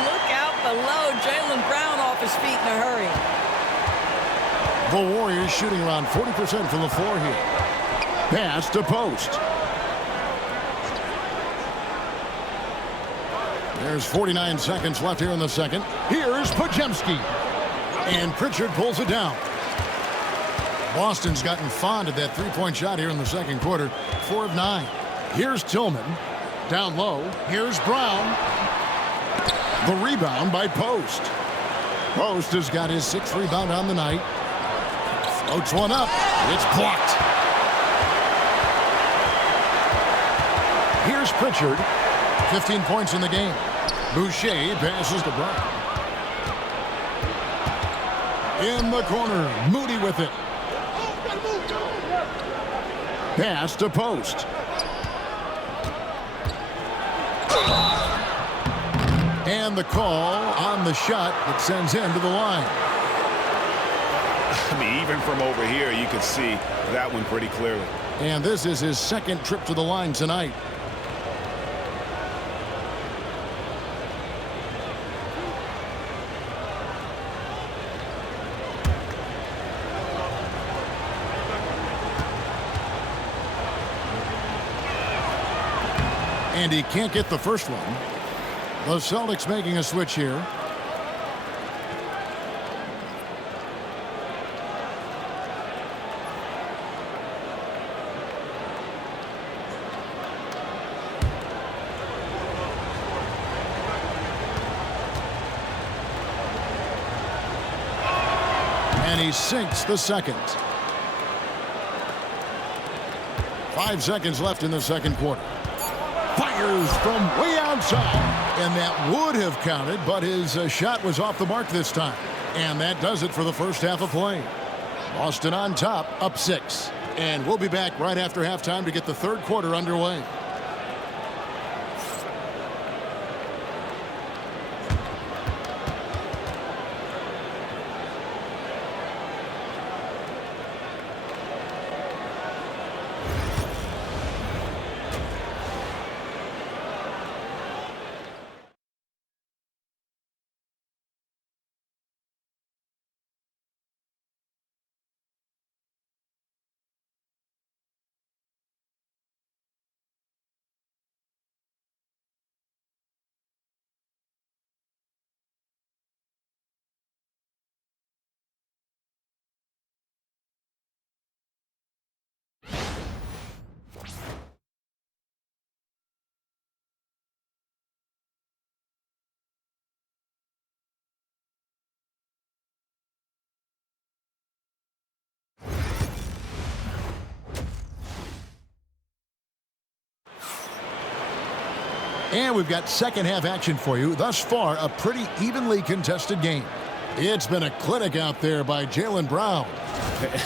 Look out below. Jaylen Brown off his feet in a hurry. The Warriors shooting around 40% from the floor here. Pass to Post. There's 49 seconds left here in the second. Here's Podziemski. And Pritchard pulls it down. Boston's gotten fond of that three-point shot here in the second quarter. 4 of 9. Here's Tillman. Down low. Here's Brown. The rebound by Post. Post has got his 6th rebound on the night. Floats one up. It's blocked. Here's Pritchard. 15 points in the game. Boucher passes to Brown. In the corner. Moody with it. Pass to Post. And the call on the shot that sends him to the line. I mean, even from over here, you can see that one pretty clearly. And this is his 2nd trip to the line tonight. And he can't get the first one. The Celtics making a switch here. And he sinks the second. 5 seconds left in the second quarter. Fires from way outside. And that would have counted, but his shot was off the mark this time. And that does it for the first half of play. Boston on top, up 6. And we'll be back right after halftime to get the third quarter underway. And we've got second half action for you. Thus far, a pretty evenly contested game. It's been a clinic out there by Jaylen Brown.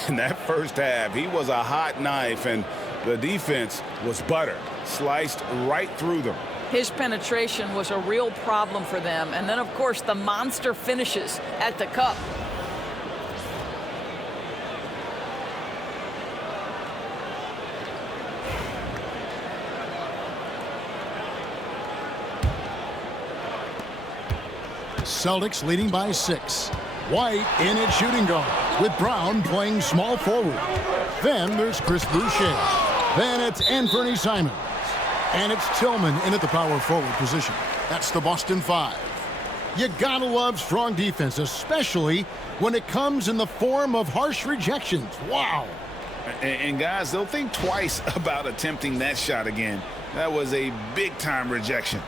In that first half, he was a hot knife, and the defense was butter. Sliced right through them. His penetration was a real problem for them. And then, of course, the monster finishes at the cup. Celtics leading by 6. White in at shooting guard with Brown playing small forward. Then there's Chris Boucher. Then it's Anthony Simons. And it's Tillman in at the power forward position. That's the Boston 5. You gotta love strong defense, especially when it comes in the form of harsh rejections. Wow. And guys, they'll think twice about attempting that shot again. That was a big-time rejection.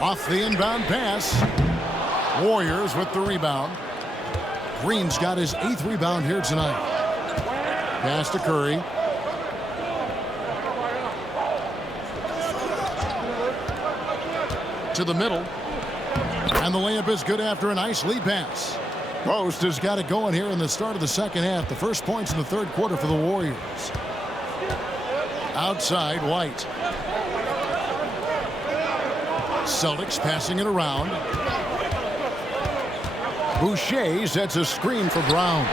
Off the inbound pass. Warriors with the rebound. Green's got his 8th rebound here tonight. Pass to Curry. To the middle. And the layup is good after a nice lead pass. Post has got it going here in the start of the second half. The first points in the third quarter for the Warriors. Outside, White. Celtics passing it around. Boucher sets a screen for Brown.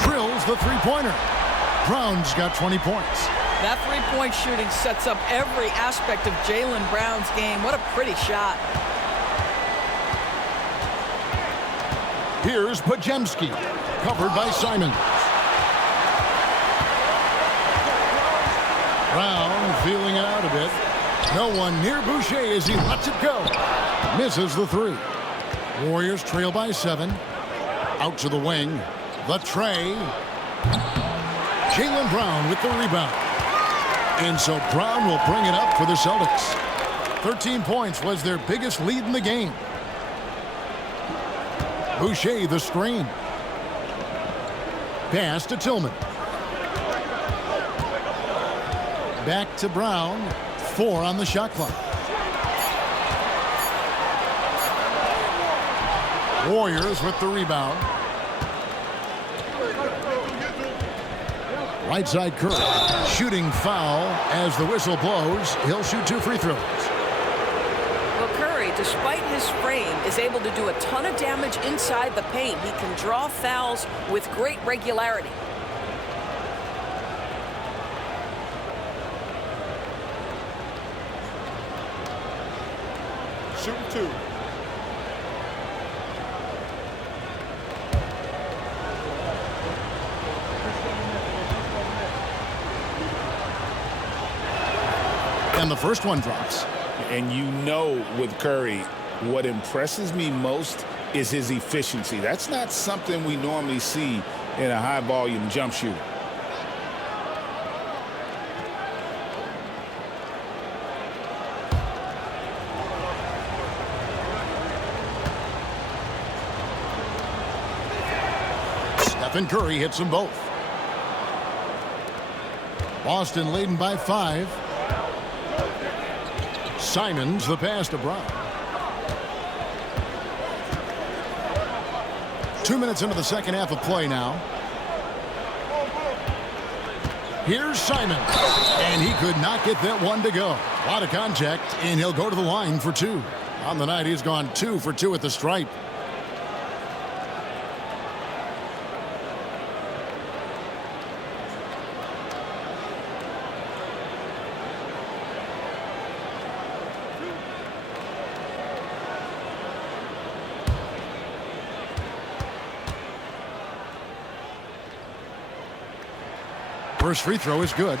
Drills the three-pointer. Brown's got 20 points. That three-point shooting sets up every aspect of Jaylen Brown's game. What a pretty shot. Here's Podziemski, covered by Simons. Brown feeling it out a bit. No one near Boucher as he lets it go. Misses the three. Warriors trail by 7. Out to the wing. The tray. Jaylen Brown with the rebound. And so Brown will bring it up for the Celtics. 13 points was their biggest lead in the game. Boucher the screen. Pass to Tillman. Back to Brown. 4 on the shot clock. Warriors with the rebound. Right side Curry. Shooting foul as the whistle blows. He'll shoot 2 free throws. Well, Curry, despite his frame, is able to do a ton of damage inside the paint. He can draw fouls with great regularity. Shooting 2. And the first one drops. And you know with Curry, what impresses me most is his efficiency. That's not something we normally see in a high-volume jump shooter. Steph and Curry hits them both. Boston leading by 5. Simons the pass to Brown. 2 minutes into the second half of play now. Here's Simons. And he could not get that one to go. A lot of contact, and he'll go to the line for 2. On the night, he's gone 2 for 2 at the stripe. First free throw is good.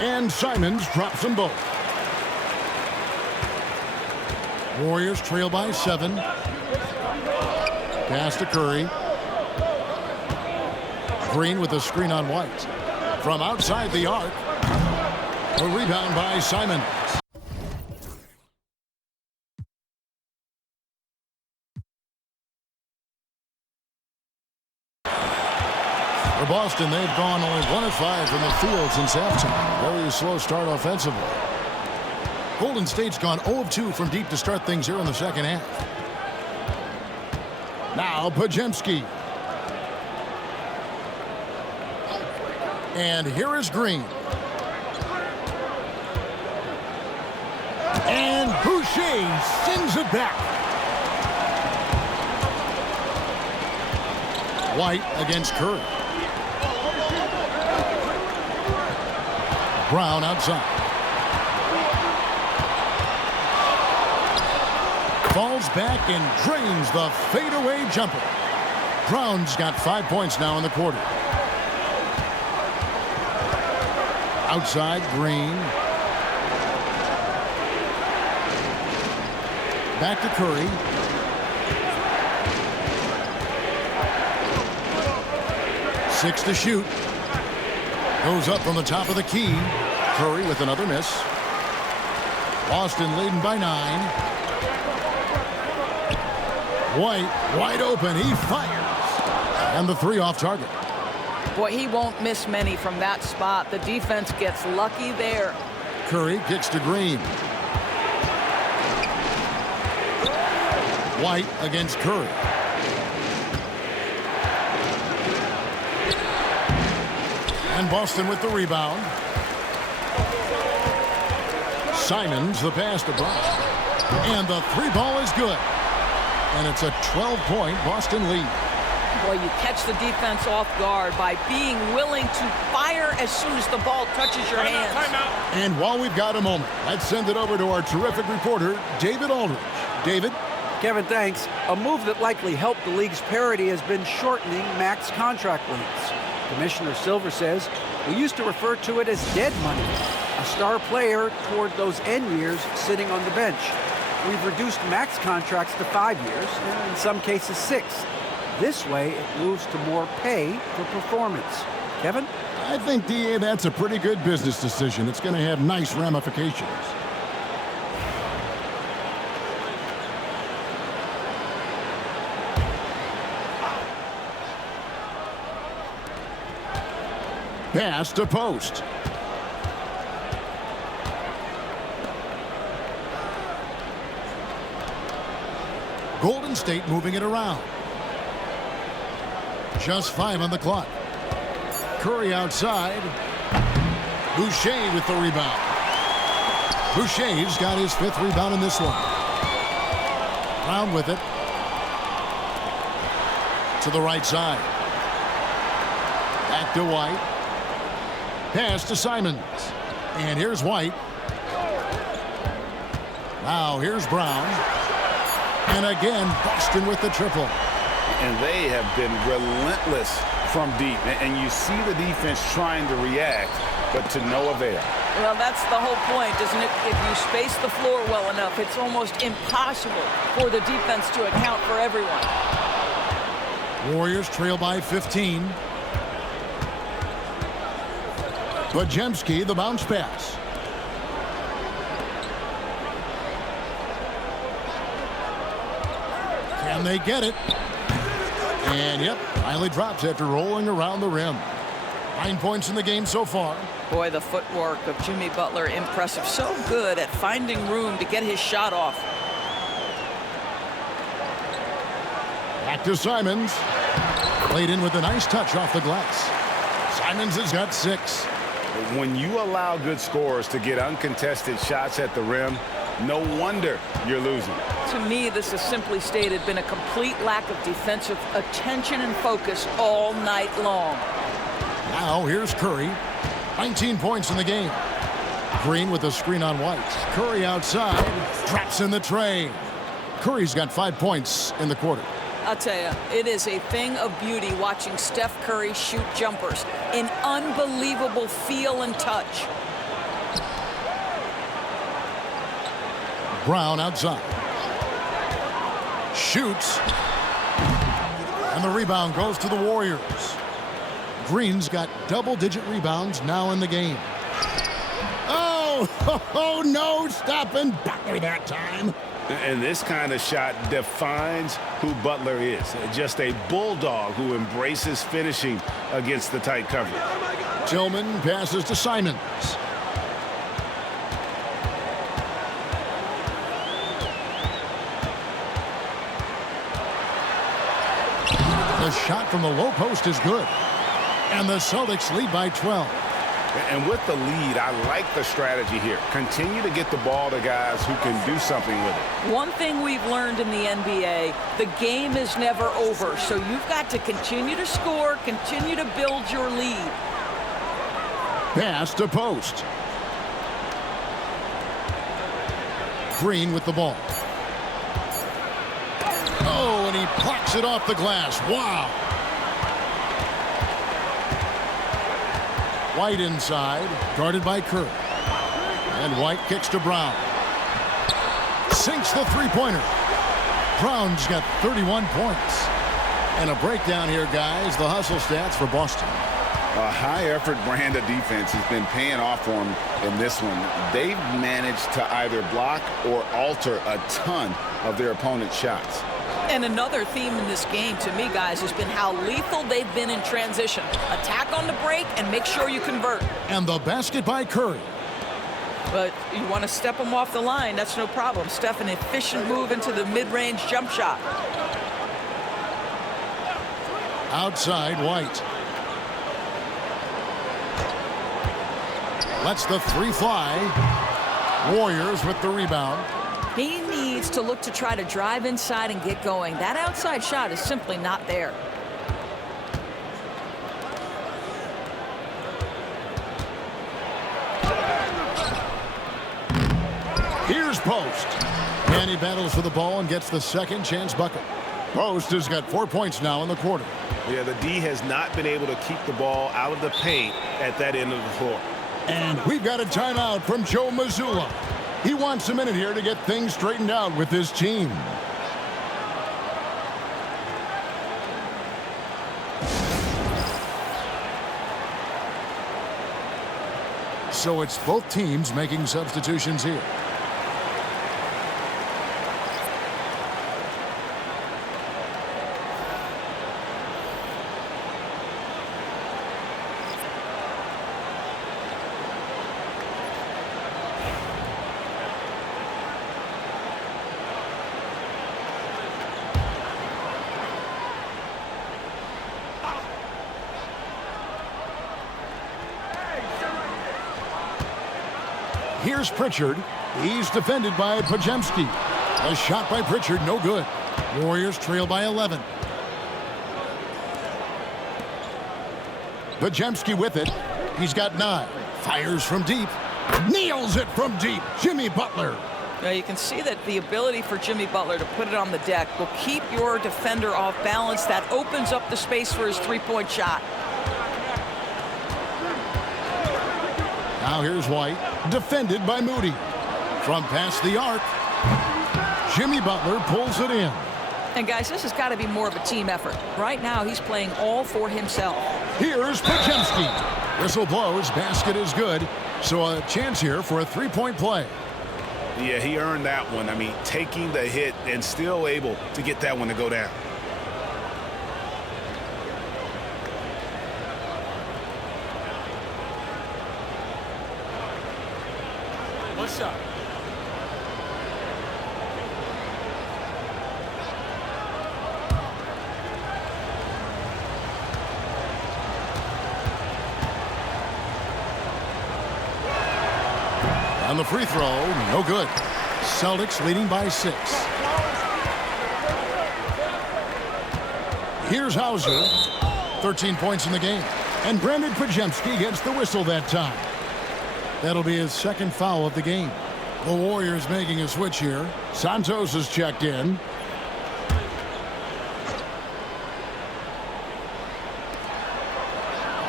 And Simons drops them both. Warriors trail by 7. Pass to Curry. Green with a screen on White. From outside the arc. A rebound by Simons. For Boston, they've gone only 1 of 5 from the field since halftime. Very slow start offensively. Golden State's gone 0 of 2 from deep to start things here in the second half. Now Podziemski. And here is Green. And Boucher sends it back. White against Curry. Brown outside. Falls back and drains the fadeaway jumper. Brown's got 5 points now in the quarter. Outside, Green. Back to Curry. Six to shoot. Goes up from the top of the key. Curry with another miss. Boston leading by 9. White wide open. He fires. And the 3 off target. Boy, he won't miss many from that spot. The defense gets lucky there. Curry kicks to Green. White against Curry. And Boston with the rebound. Simons the pass to Brown. And the 3 ball is good. And it's a 12-point Boston lead. Boy, you catch the defense off guard by being willing to fire as soon as the ball touches your hands. Timeout. And while we've got a moment, let's send it over to our terrific reporter, David Aldridge. David? Kevin, thanks. A move that likely helped the league's parity has been shortening max contract lengths. Commissioner Silver says we used to refer to it as dead money, a star player toward those end years sitting on the bench. We've reduced max contracts to 5 years, and in some cases 6. This way, it moves to more pay for performance. Kevin? I think, DA, that's a pretty good business decision. It's going to have nice ramifications. Pass to post. Golden State moving it around. Just 5 on the clock. Curry outside. Boucher with the rebound. Boucher's got his 5th rebound in this one. Brown with it. To the right side. Back to White. Pass to Simons. And here's White. Now here's Brown. And again, Boston with the triple. And they have been relentless from deep. And you see the defense trying to react, but to no avail. Well, that's the whole point, isn't it? If you space the floor well enough, it's almost impossible for the defense to account for everyone. Warriors trail by 15. Podziemski, the bounce pass. Can they get it? And, yep, finally drops after rolling around the rim. 9 points in the game so far. Boy, the footwork of Jimmy Butler, impressive. So good at finding room to get his shot off. Back to Simons. Played in with a nice touch off the glass. Simons has got 6. When you allow good scorers to get uncontested shots at the rim, no wonder you're losing. To me, this has simply stated been a complete lack of defensive attention and focus all night long. Now here's Curry. 19 points in the game. Green with a screen on White. Curry outside. Drops in the tray. Curry's got 5 points in the quarter. I'll tell you, it is a thing of beauty watching Steph Curry shoot jumpers. An unbelievable feel and touch. Brown outside. Shoots. And the rebound goes to the Warriors. Green's got double-digit rebounds now in the game. Oh, no, stopping Butler that time. And this kind of shot defines who Butler is. Just a bulldog who embraces finishing against the tight coverage. Tillman passes to Simons. The shot from the low post is good. And the Celtics lead by 12. And with the lead, I like the strategy here. Continue to get the ball to guys who can do something with it. One thing we've learned in the NBA, the game is never over. So you've got to continue to score, continue to build your lead. Pass to post. Green with the ball. Oh, and he plucks it off the glass. Wow. White inside, guarded by Curry. And White kicks to Brown. Sinks the three-pointer. Brown's got 31 points. And a breakdown here, guys. The hustle stats for Boston. A high-effort brand of defense has been paying off for them in this one. They've managed to either block or alter a ton of their opponent's shots. And another theme in this game, to me, guys, has been how lethal they've been in transition. Attack on the break and make sure you convert. And the basket by Curry. But you want to step them off the line, that's no problem. Steph, an efficient move into the mid-range jump shot. Outside, White. Lets the three fly. Warriors with the rebound. He needs to look to try to drive inside and get going. That outside shot is simply not there. Post. And he battles for the ball and gets the second chance bucket. Post has got 4 points now in the quarter. Yeah, the D has not been able to keep the ball out of the paint at that end of the floor. And we've got a timeout from Joe Mazzulla. He wants a minute here to get things straightened out with his team. So it's both teams making substitutions here. Here's Pritchard. He's defended by Podziemski. A shot by Pritchard, no good. Warriors trail by 11. Podziemski with it. He's got 9. Fires from deep. Nails it from deep. Jimmy Butler. Now you can see that the ability for Jimmy Butler to put it on the deck will keep your defender off balance. That opens up the space for his three-point shot. Now here's White, defended by Moody. From past the arc, Jimmy Butler pulls it in. And guys, this has got to be more of a team effort. Right now, he's playing all for himself. Here's Podziemski. Whistle blows, basket is good. So a chance here for a three-point play. Yeah, he earned that one. I mean, taking the hit and still able to get that one to go down. One shot. On the free throw, no good. Celtics leading by 6. Here's Hauser. 13 points in the game. And Brandon Podziemski gets the whistle that time. That'll be his second foul of the game. The Warriors making a switch here. Santos is checked in.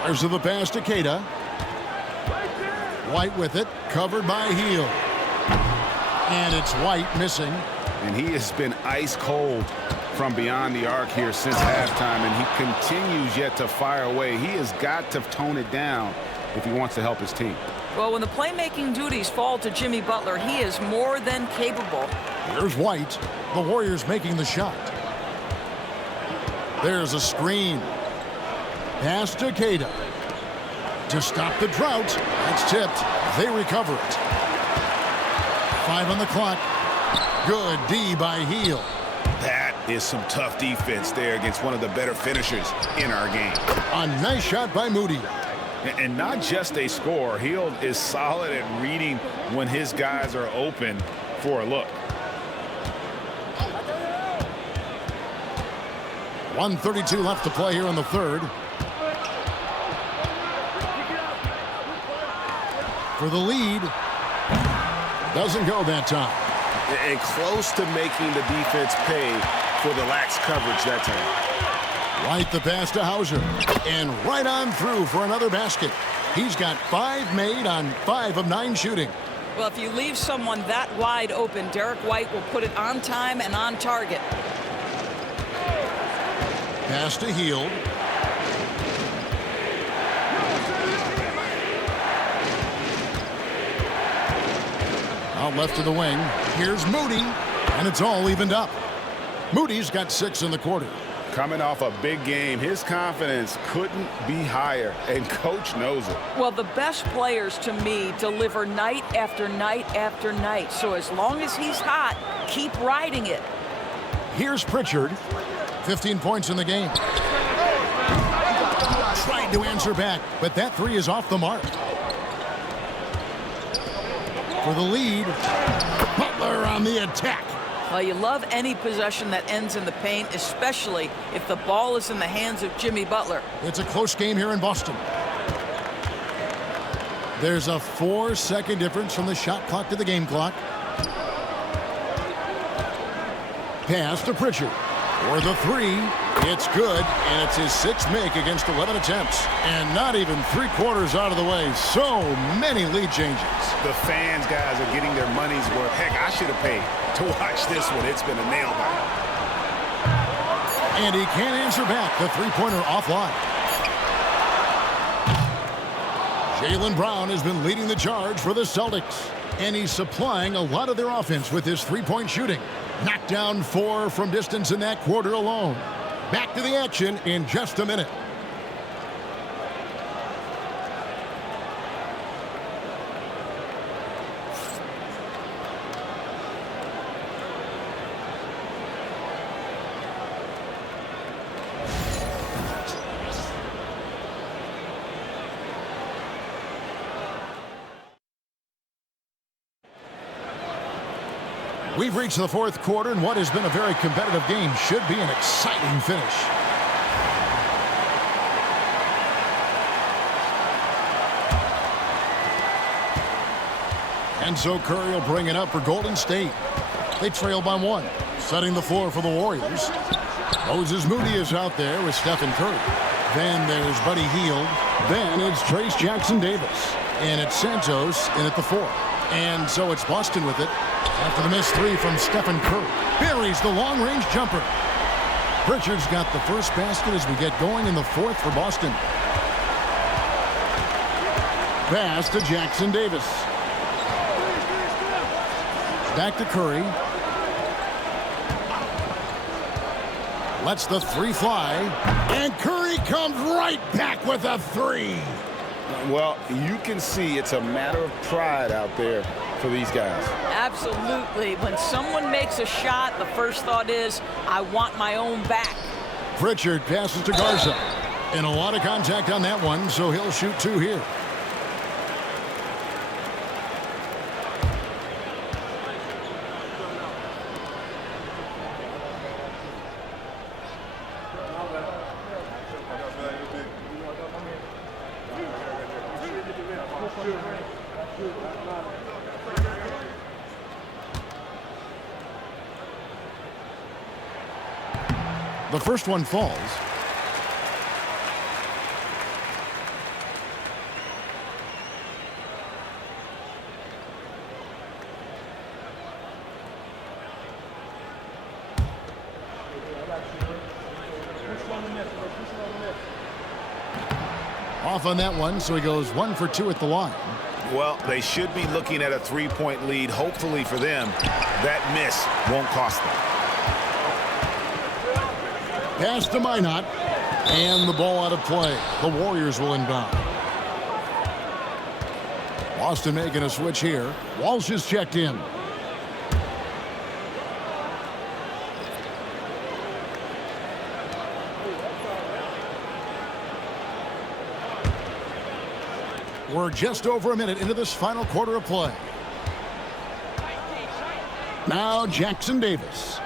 There's the pass to Queta. White with it, covered by Hield. And it's White missing. And he has been ice cold from beyond the arc here since halftime, and he continues yet to fire away. He has got to tone it down if he wants to help his team. Well, when the playmaking duties fall to Jimmy Butler, he is more than capable. Here's White. The Warriors making the shot. There's a screen. Pass to Queta. To stop the drought. It's tipped. They recover it. 5 on the clock. Good D by Hield. That is some tough defense there against one of the better finishers in our game. A nice shot by Moody. And not just a score. Hield is solid at reading when his guys are open for a look. 1:32 left to play here in the third. For the lead. Doesn't go that time. And close to making the defense pay for the lax coverage that time. White the pass to Hauser. And right on through for another basket. He's got 5 made on 5 of 9 shooting. Well, if you leave someone that wide open, Derek White will put it on time and on target. Pass to Hield. Out left to the wing. Here's Moody. And it's all evened up. Moody's got 6 in the quarter. Coming off a big game, his confidence couldn't be higher, and coach knows it. Well, the best players to me deliver night after night after night. So as long as he's hot, keep riding it. Here's Pritchard. 15 points in the game. Tried to answer back, but that 3 is off the mark. For the lead, Butler on the attack. Well, you love any possession that ends in the paint, especially if the ball is in the hands of Jimmy Butler. It's a close game here in Boston. There's a 4-second difference from the shot clock to the game clock. Pass to Pritchard. For the three, it's good, and it's his sixth make against 11 attempts. And not even three-quarters out of the way. So many lead changes. The fans, guys, are getting their money's worth. Heck, I should have paid to watch this one. It's been a nail-biter. And he can't answer back. The three-pointer offline. Jaylen Brown has been leading the charge for the Celtics. And he's supplying a lot of their offense with his three-point shooting. Knocked down 4 from distance in that quarter alone. Back to the action in just a minute. We've reached the fourth quarter, and what has been a very competitive game should be an exciting finish. And so Curry will bring it up for Golden State. They trail by 1, setting the floor for the Warriors. Moses Moody is out there with Steph and Curry. Then there's Buddy Hield. Then it's Trace Jackson-Davis. And it's Santos in at the 4. And so it's Boston with it. After the missed 3 from Stephen Curry. Buries the long-range jumper. Pritchard's got the first basket as we get going in the fourth for Boston. Pass to Jackson-Davis. Back to Curry. Lets the 3 fly. And Curry comes right back with a 3. Well, you can see it's a matter of pride out there for these guys. Absolutely. When someone makes a shot, the first thought is, I want my own back. Pritchard passes to Garza. And a lot of contact on that one, so he'll shoot 2 here. The first one falls. Off on that one, so he goes 1 for 2 at the line. Well, they should be looking at a 3-point lead. Hopefully for them, that miss won't cost them. Pass to Minot. And the ball out of play. The Warriors will inbound. Boston making a switch here. Walsh is checked in. We're just over a minute into this final quarter of play. Now Jackson-Davis.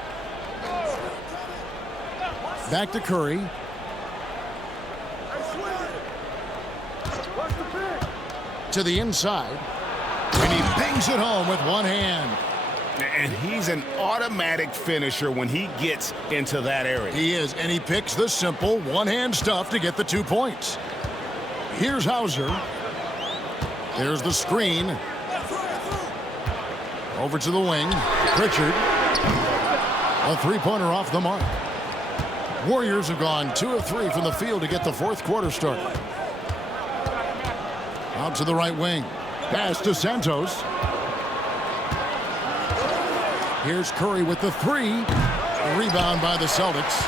Back to Curry. To the inside. And he bangs it home with one hand. And he's an automatic finisher when he gets into that area. He is, and he picks the simple one-hand stuff to get the 2 points. Here's Hauser. There's the screen. Over to the wing. Pritchard. A three-pointer off the mark. Warriors have gone 2 of 3 from the field to get the fourth quarter started. Out to the right wing. Pass to Santos. Here's Curry with the 3. A rebound by the Celtics.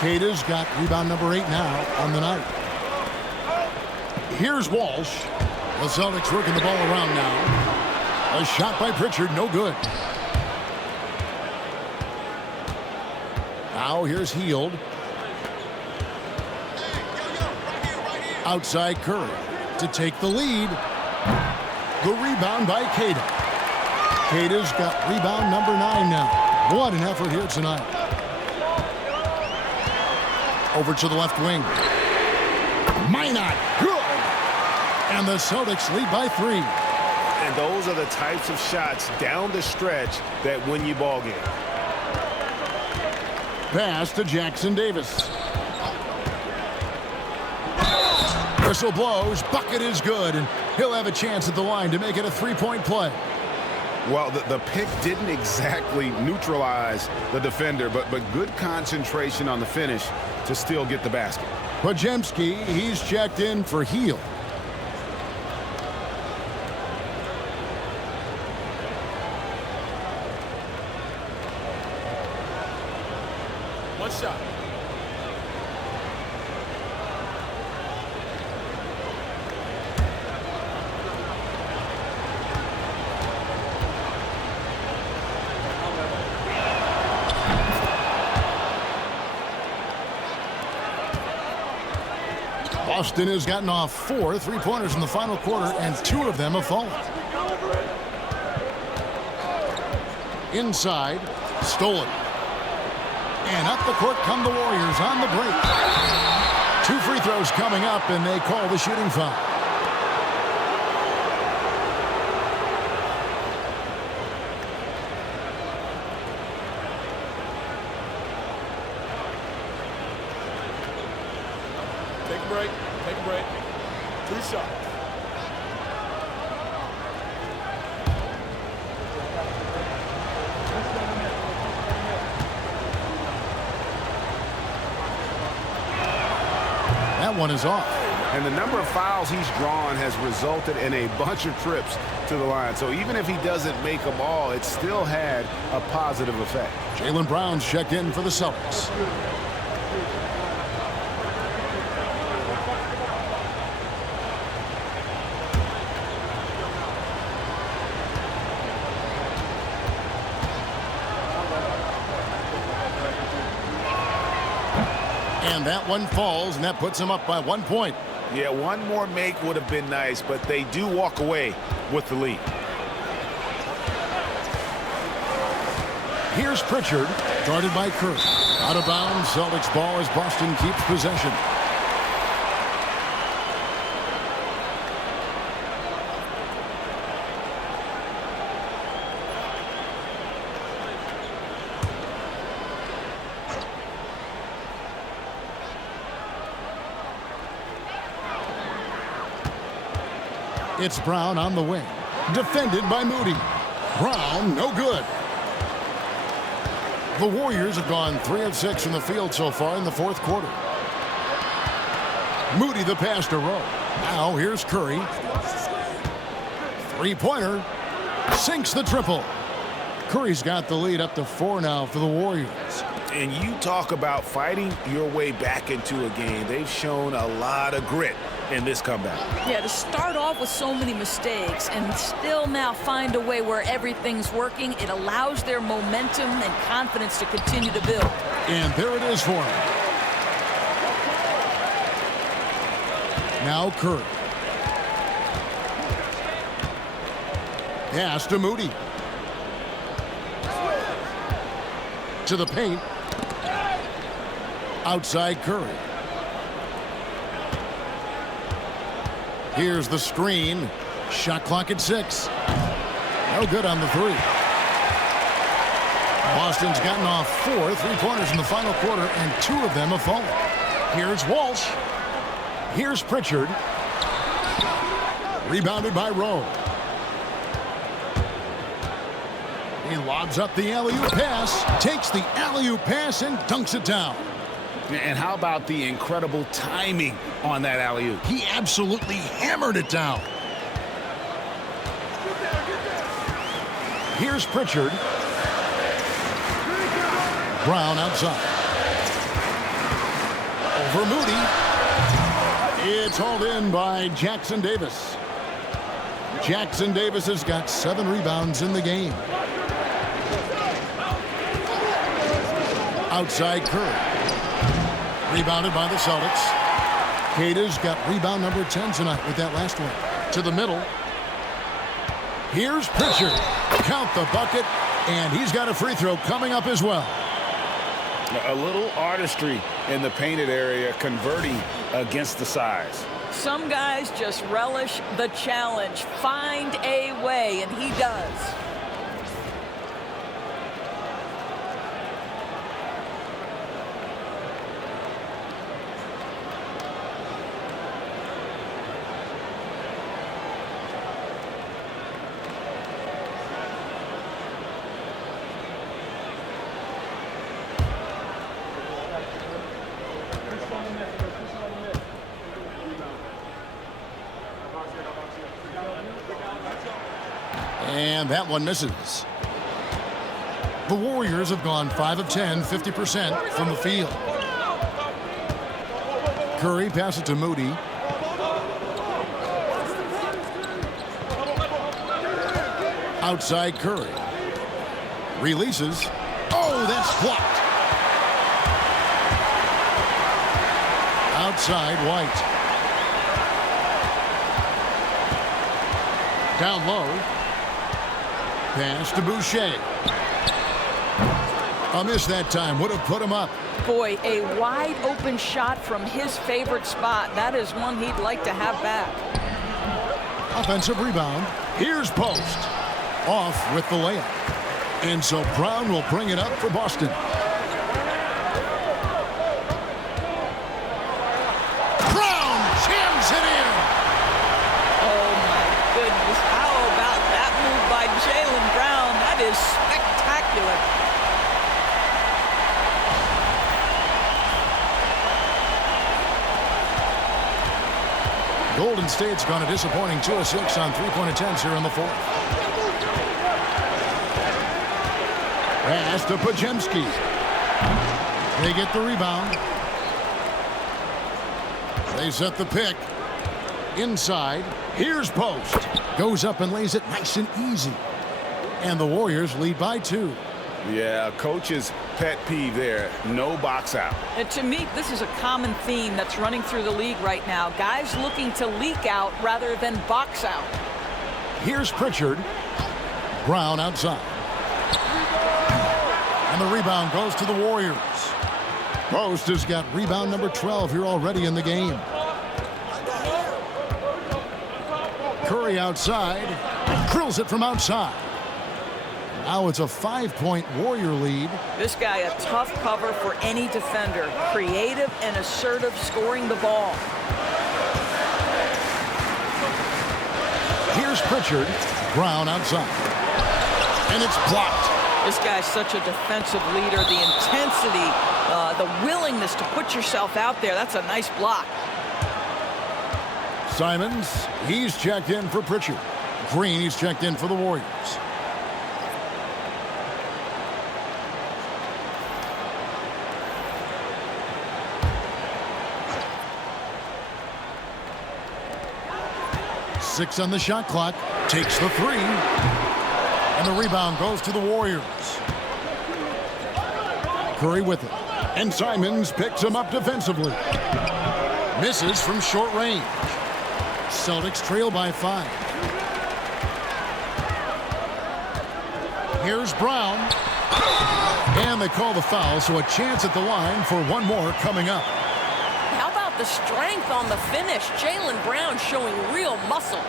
Kata's got rebound number 8 now on the night. Here's Walsh. The Celtics working the ball around now. A shot by Pritchard, no good. Now here's Hield. Outside Curry to take the lead. The rebound by Kata. Kata's got rebound number 9 now. What an effort here tonight. Over to the left wing. Minot, good. And the Celtics lead by 3. And those are the types of shots down the stretch that win you ball game. pass to Jackson Davis. Whistle blows. Bucket is good, and he'll have a chance at the line to make it a three-point play. Well, the pick didn't exactly neutralize the defender, but good concentration on the finish to still get the basket. Podziemski, he's checked in for Heel. One shot. Boston has gotten off 4 3-pointers in the final quarter, and 2 of them have fallen. Inside, stolen. And up the court come the Warriors on the break. 2 free throws coming up, and they call the shooting foul. Take a break. Take a break. 2 shots. That one is off. And the number of fouls he's drawn has resulted in a bunch of trips to the line. So even if he doesn't make them all, it still had a positive effect. Jaylen Brown's checked in for the Celtics. And that one falls, and that puts him up by 1 point. Yeah, one more make would have been nice, but they do walk away with the lead. Here's Pritchard, guarded by Curry. Out of bounds, Celtics ball as Boston keeps possession. It's Brown on the wing. Defended by Moody. Brown, no good. The Warriors have gone 3 of 6 from the field so far in the fourth quarter. Moody the pass to Rowe. Now here's Curry. 3-pointer. Sinks the triple. Curry's got the lead up to 4 now for the Warriors. And you talk about fighting your way back into a game. They've shown a lot of grit in this comeback. Yeah, to start off with so many mistakes and still now find a way where everything's working, it allows their momentum and confidence to continue to build. And there it is for him. Now Curry. Pass to Moody. To the paint. Outside Curry. Here's the screen. Shot clock at 6. No good on the 3. Boston's gotten off 4 3-pointers in the final quarter, and 2 of them have fallen. Here's Walsh. Here's Pritchard. Rebounded by Rowe. He lobs up the alley-oop pass, takes the alley-oop pass, and dunks it down. And how about the incredible timing on that alley-oop? He absolutely hammered it down. Here's Pritchard. Brown outside. Over Moody. It's hauled in by Jackson Davis. Jackson Davis has got 7 rebounds in the game. Outside Curry. Rebounded by the Celtics. Kata's got rebound number 10 tonight with that last one. To the middle. Here's Pritchard. Count the bucket, and he's got a free throw coming up as well. A little artistry in the painted area, converting against the size. Some guys just relish the challenge. Find a way, and he does. And that one misses. The Warriors have gone 5 of 10, 50% from the field. Curry passes to Moody. Outside Curry. Releases. Oh, that's blocked. Outside White. Down low. Pass to Boucher. A miss that time. Would have put him up. Boy, a wide open shot from his favorite spot. That is one he'd like to have back. Offensive rebound. Here's Post. Off with the layup. And so Brown will bring it up for Boston. Brown jams it in. Oh, my goodness. How about that move by Jaylen Brown? That is spectacular. Golden State's gone a disappointing 2 of 6 on three-point attempts here in the fourth. Pass to Podziemski. They get the rebound. They set the pick. Inside. Here's Post. Goes up and lays it nice and easy. And the Warriors lead by 2. Yeah, coach's pet peeve there. No box out. And to me, this is a common theme that's running through the league right now. Guys looking to leak out rather than box out. Here's Pritchard. Brown outside. And the rebound goes to the Warriors. Post has got rebound number 12 here already in the game. Curry outside. Drills it from outside. Now it's a 5-point Warrior lead. This guy a tough cover for any defender. Creative and assertive scoring the ball. Here's Pritchard. Brown outside. And it's blocked. This guy's such a defensive leader. The intensity, the willingness to put yourself out there. That's a nice block. Simons, he's checked in for Pritchard. Green, he's checked in for the Warriors. Six on the shot clock. Takes the three. And the rebound goes to the Warriors. Curry with it. And Simons picks him up defensively. Misses from short range. Celtics trail by 5. Here's Brown. And they call the foul, so a chance at the line for one more coming up. How about the strength on the finish? Jaylen Brown showing real muscle.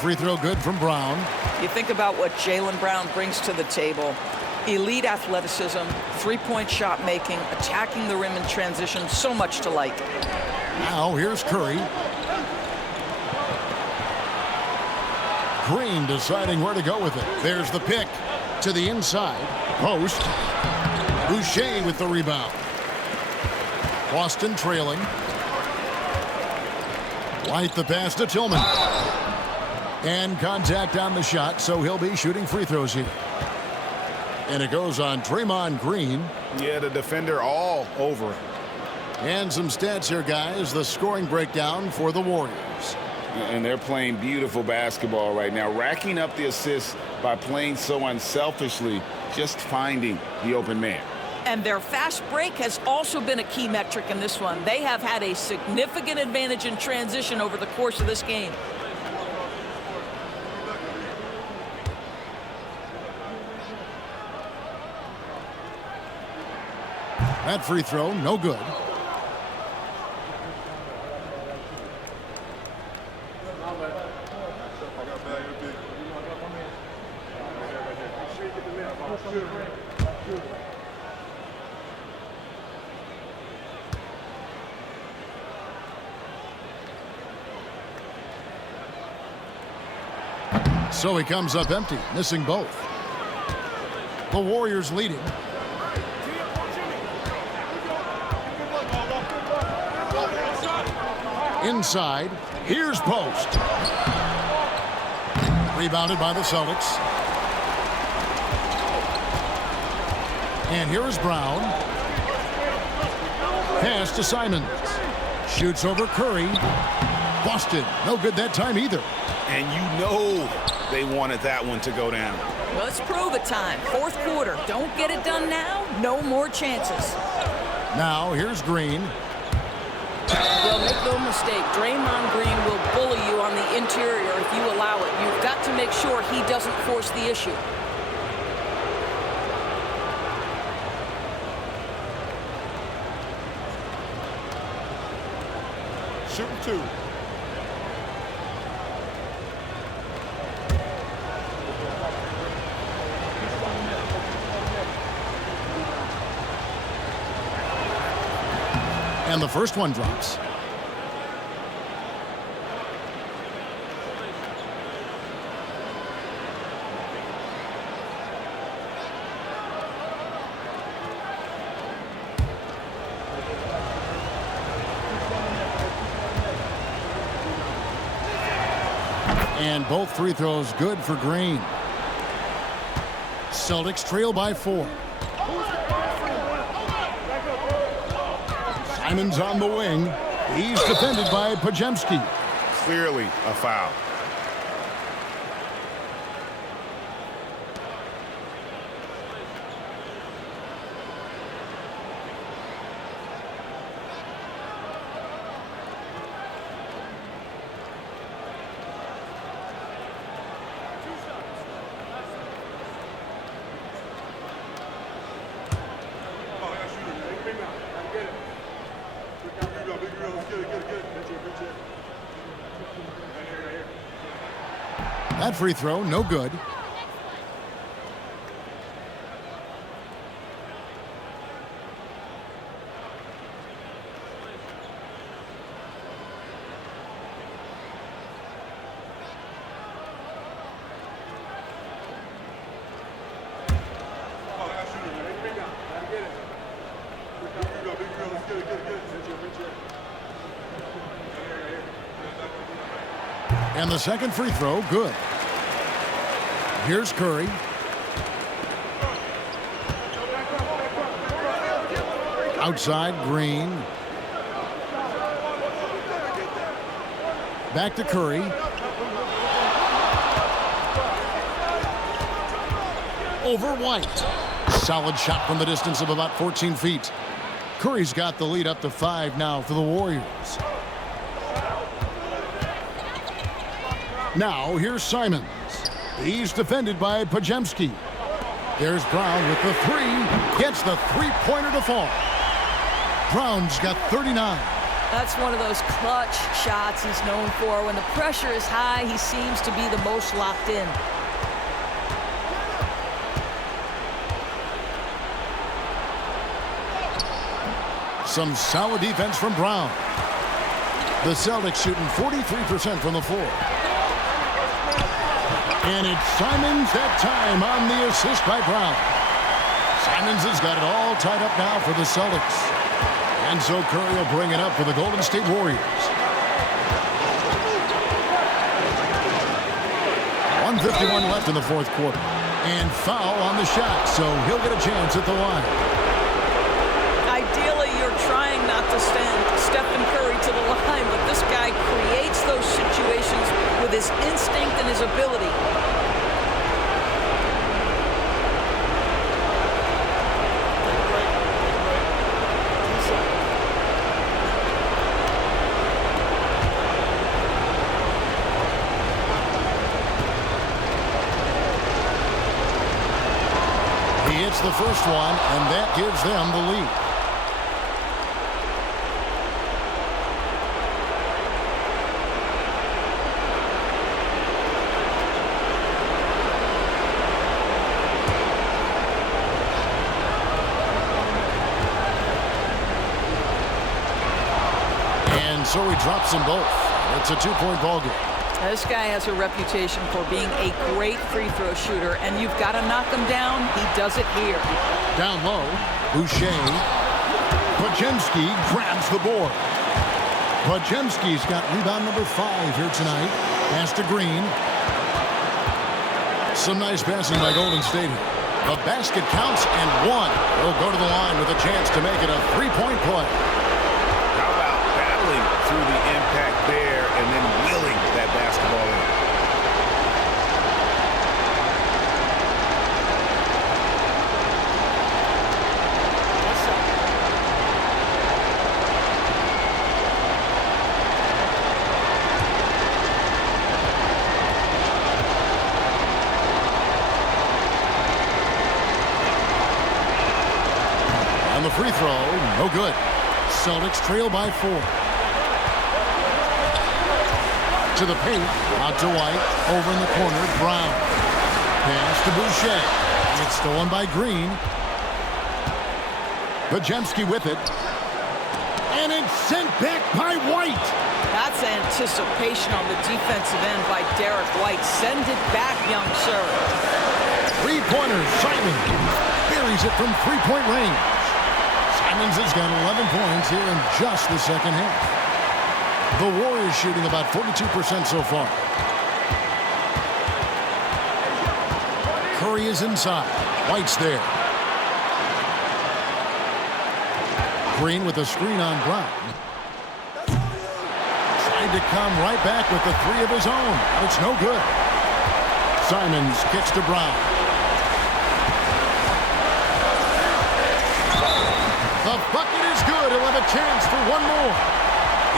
Free throw good from Brown. You think about what Jaylen Brown brings to the table. Elite athleticism, three-point shot making, attacking the rim in transition, so much to like. Now here's Curry. Green deciding where to go with it. There's the pick to the inside. Post. Boucher with the rebound. Boston trailing. White the pass to Tillman. And contact on the shot, so he'll be shooting free throws here. And it goes on Draymond Green. Yeah, the defender all over him. And some stats here, guys. The scoring breakdown for the Warriors. And they're playing beautiful basketball right now, racking up the assists by playing so unselfishly, just finding the open man. And their fast break has also been a key metric in this one. They have had a significant advantage in transition over the course of this game. That free throw, no good. So he comes up empty, missing both. The Warriors leading. Inside, here's Post. Rebounded by the Celtics. And here is Brown. Pass to Simons. Shoots over Curry. Busted. No good that time either. And you know they wanted that one to go down. Let's prove it time. Fourth quarter. Don't get it done now. No more chances. Now here's Green. Well, make no mistake, Draymond Green will bully you on the interior if you allow it. You've got to make sure he doesn't force the issue. Shooting 2. And the first one drops. And both free throws good for Green. Celtics trail by 4. Simons on the wing. He's defended by Podziemski. Clearly a foul. That free throw, no good. And the second free throw, good. Here's Curry. Outside, Green. Back to Curry. Over White. Solid shot from the distance of about 14 feet. Curry's got the lead up to 5 now for the Warriors. Now, here's Simons. He's defended by Podziemski. There's Brown with the 3. Gets the three-pointer to fall. Brown's got 39. That's one of those clutch shots he's known for. When the pressure is high, he seems to be the most locked in. Some solid defense from Brown. The Celtics shooting 43% from the floor. And it's Simons that time on the assist by Brown. Simons has got it all tied up now for the Celtics. And so Curry will bring it up for the Golden State Warriors. 1:51 left in the fourth quarter. And foul on the shot, so he'll get a chance at the line. Ideally, you're trying not to send Stephen Curry to the line, but this guy creates those situations with his instinct and his ability. He hits the first one, and that gives them the lead. so he drops them both. It's a 2-point ball game. This guy has a reputation for being a great free throw shooter, and you've got to knock him down. He does it here. Down low, Boucher. Podziemski grabs the board. Podziemski's got rebound number 5 here tonight. Pass to Green. Some nice passing by Golden State. The basket counts and one. He'll go to the line with a chance to make it a 3-point play. How about battling through the impact there and then wheeling that basketball in? On the free throw, no good. Celtics trail by 4. To the paint, out to White, over in the corner, Brown. Pass to Boucher. It's stolen by Green. Podziemski with it. And it's sent back by White. That's anticipation on the defensive end by Derek White. Send it back, young sir. Three-pointer, Simon. Buries it from 3-point range. Simons has got 11 points here in just the second half. The Warriors shooting about 42% so far. Curry is inside. White's there. Green with a screen on Brown. Tried to come right back with the 3 of his own. But it's no good. Simons kicks to Brown. The bucket is good. He'll have a chance for one more.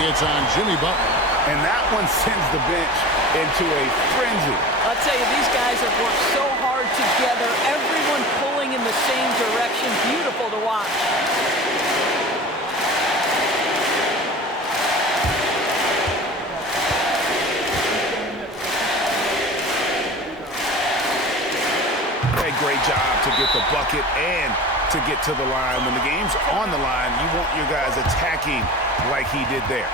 It's on Jimmy Butler. And that one sends the bench into a frenzy. I'll tell you, these guys have worked so hard together. Everyone pulling in the same direction. Beautiful to watch. A great job to get the bucket and to get to the line. When the game's on the line, you want your guys attacking like he did there.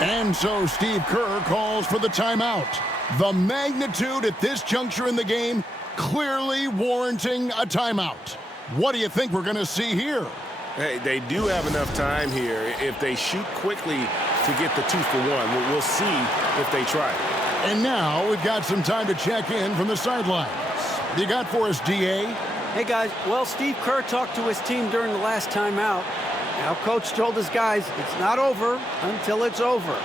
And so Steve Kerr calls for the timeout. The magnitude at this juncture in the game clearly warranting a timeout. What do you think we're going to see here? Hey, they do have enough time here. If they shoot quickly to get the 2 for 1, we'll see if they try. And now we've got some time to check in from the sidelines. You got for us, DA? Hey, guys. Well, Steve Kerr talked to his team during the last timeout. Now, Coach told his guys it's not over until it's over.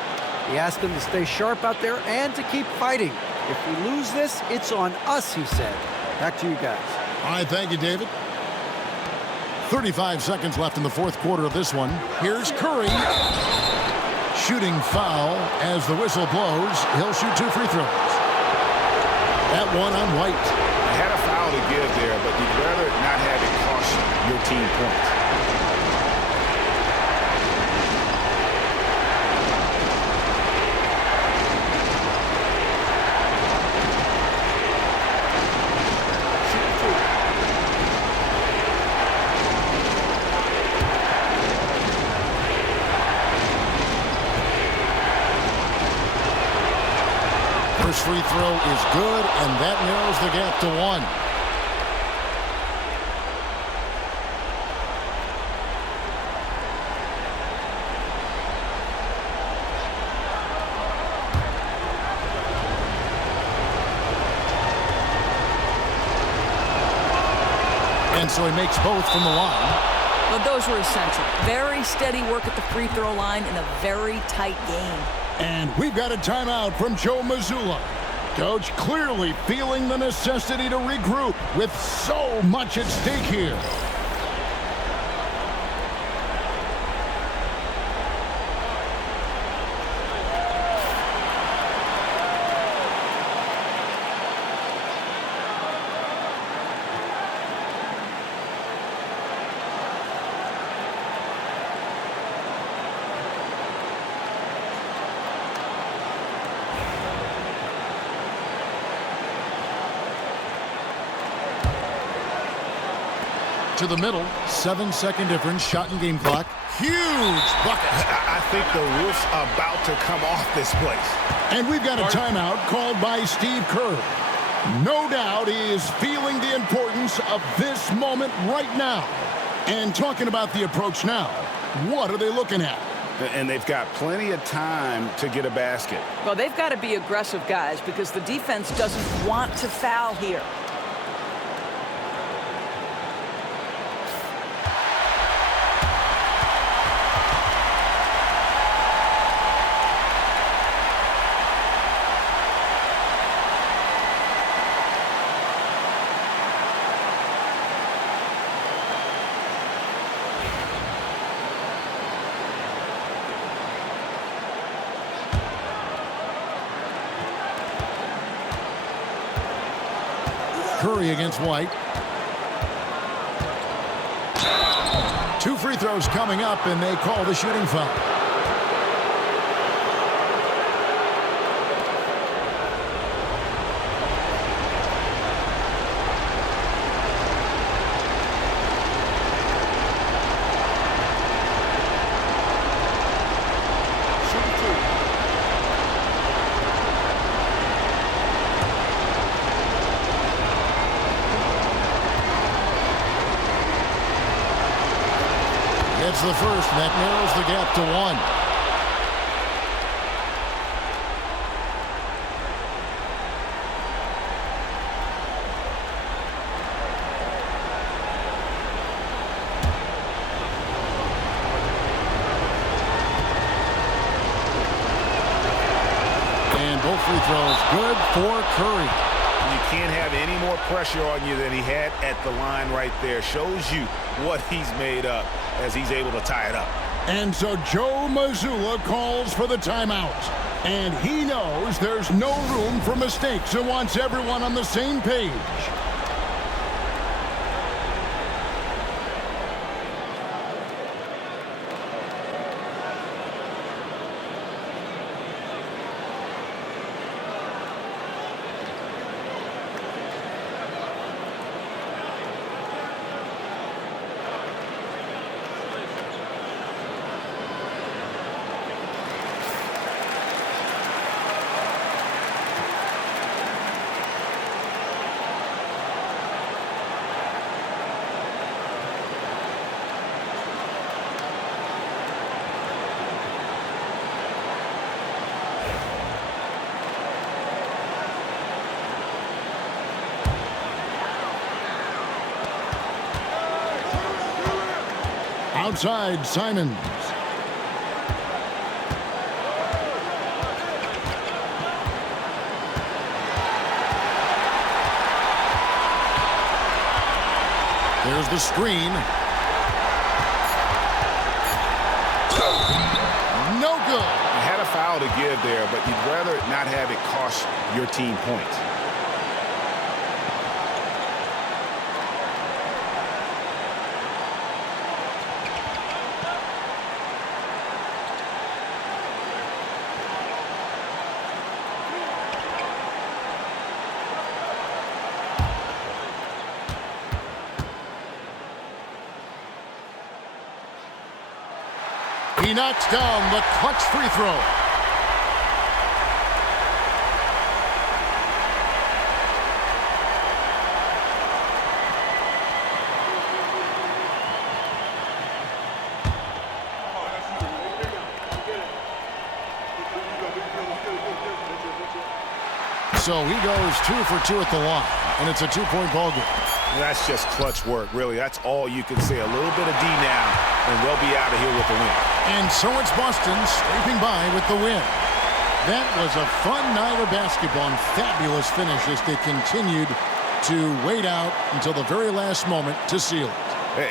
He asked them to stay sharp out there and to keep fighting. If we lose this, it's on us, he said. Back to you guys. All right, thank you, David. 35 seconds left in the fourth quarter of this one. Here's Curry. Shooting foul as the whistle blows. He'll shoot 2 free throws. That one on White. I had a foul to give there, but you'd rather not have it cost your team points. First free throw is good, and that narrows the gap to 1. And so he makes both from the line. But those were essential. Very steady work at the free throw line in a very tight game. And we've got a timeout from Joe Mazzulla. Coach clearly feeling the necessity to regroup with so much at stake here. To the middle, 7-second difference, shot and game clock. Huge bucket. I think the roof's about to come off this place. And we've got a timeout called by Steve Kerr. No doubt he is feeling the importance of this moment right now. And talking about the approach now, what are they looking at? And they've got plenty of time to get a basket. Well, they've got to be aggressive, guys, because the defense doesn't want to foul here. Curry against White. 2 free throws coming up, and they call the shooting foul. It's the first, and that narrows the gap to 1. And both free throws good for Curry. You can't have any more pressure on you than he had at the line right there. Shows you what he's made up as he's able to tie it up. And so Joe Mazzulla calls for the timeout. And he knows there's no room for mistakes and wants everyone on the same page. Outside, Simons. There's the screen. No good. You had a foul to give there, but you'd rather not have it cost your team points. He knocks down the clutch free throw. So he goes 2 for 2 at the line, and it's a 2-point ball game. That's just clutch work, really. That's all you can say. A little bit of D now, and they'll be out of here with the win. And so it's Boston scraping by with the win. That was a fun night of basketball and fabulous finish as they continued to wait out until the very last moment to seal it.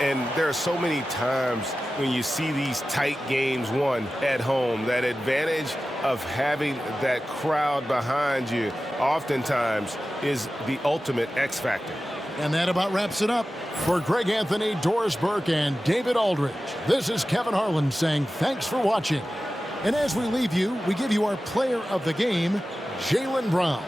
And there are so many times when you see these tight games won at home, that advantage of having that crowd behind you oftentimes is the ultimate X factor. And that about wraps it up. For Greg Anthony, Doris Burke, and David Aldridge, this is Kevin Harlan saying thanks for watching. And as we leave you, we give you our player of the game, Jaylen Brown.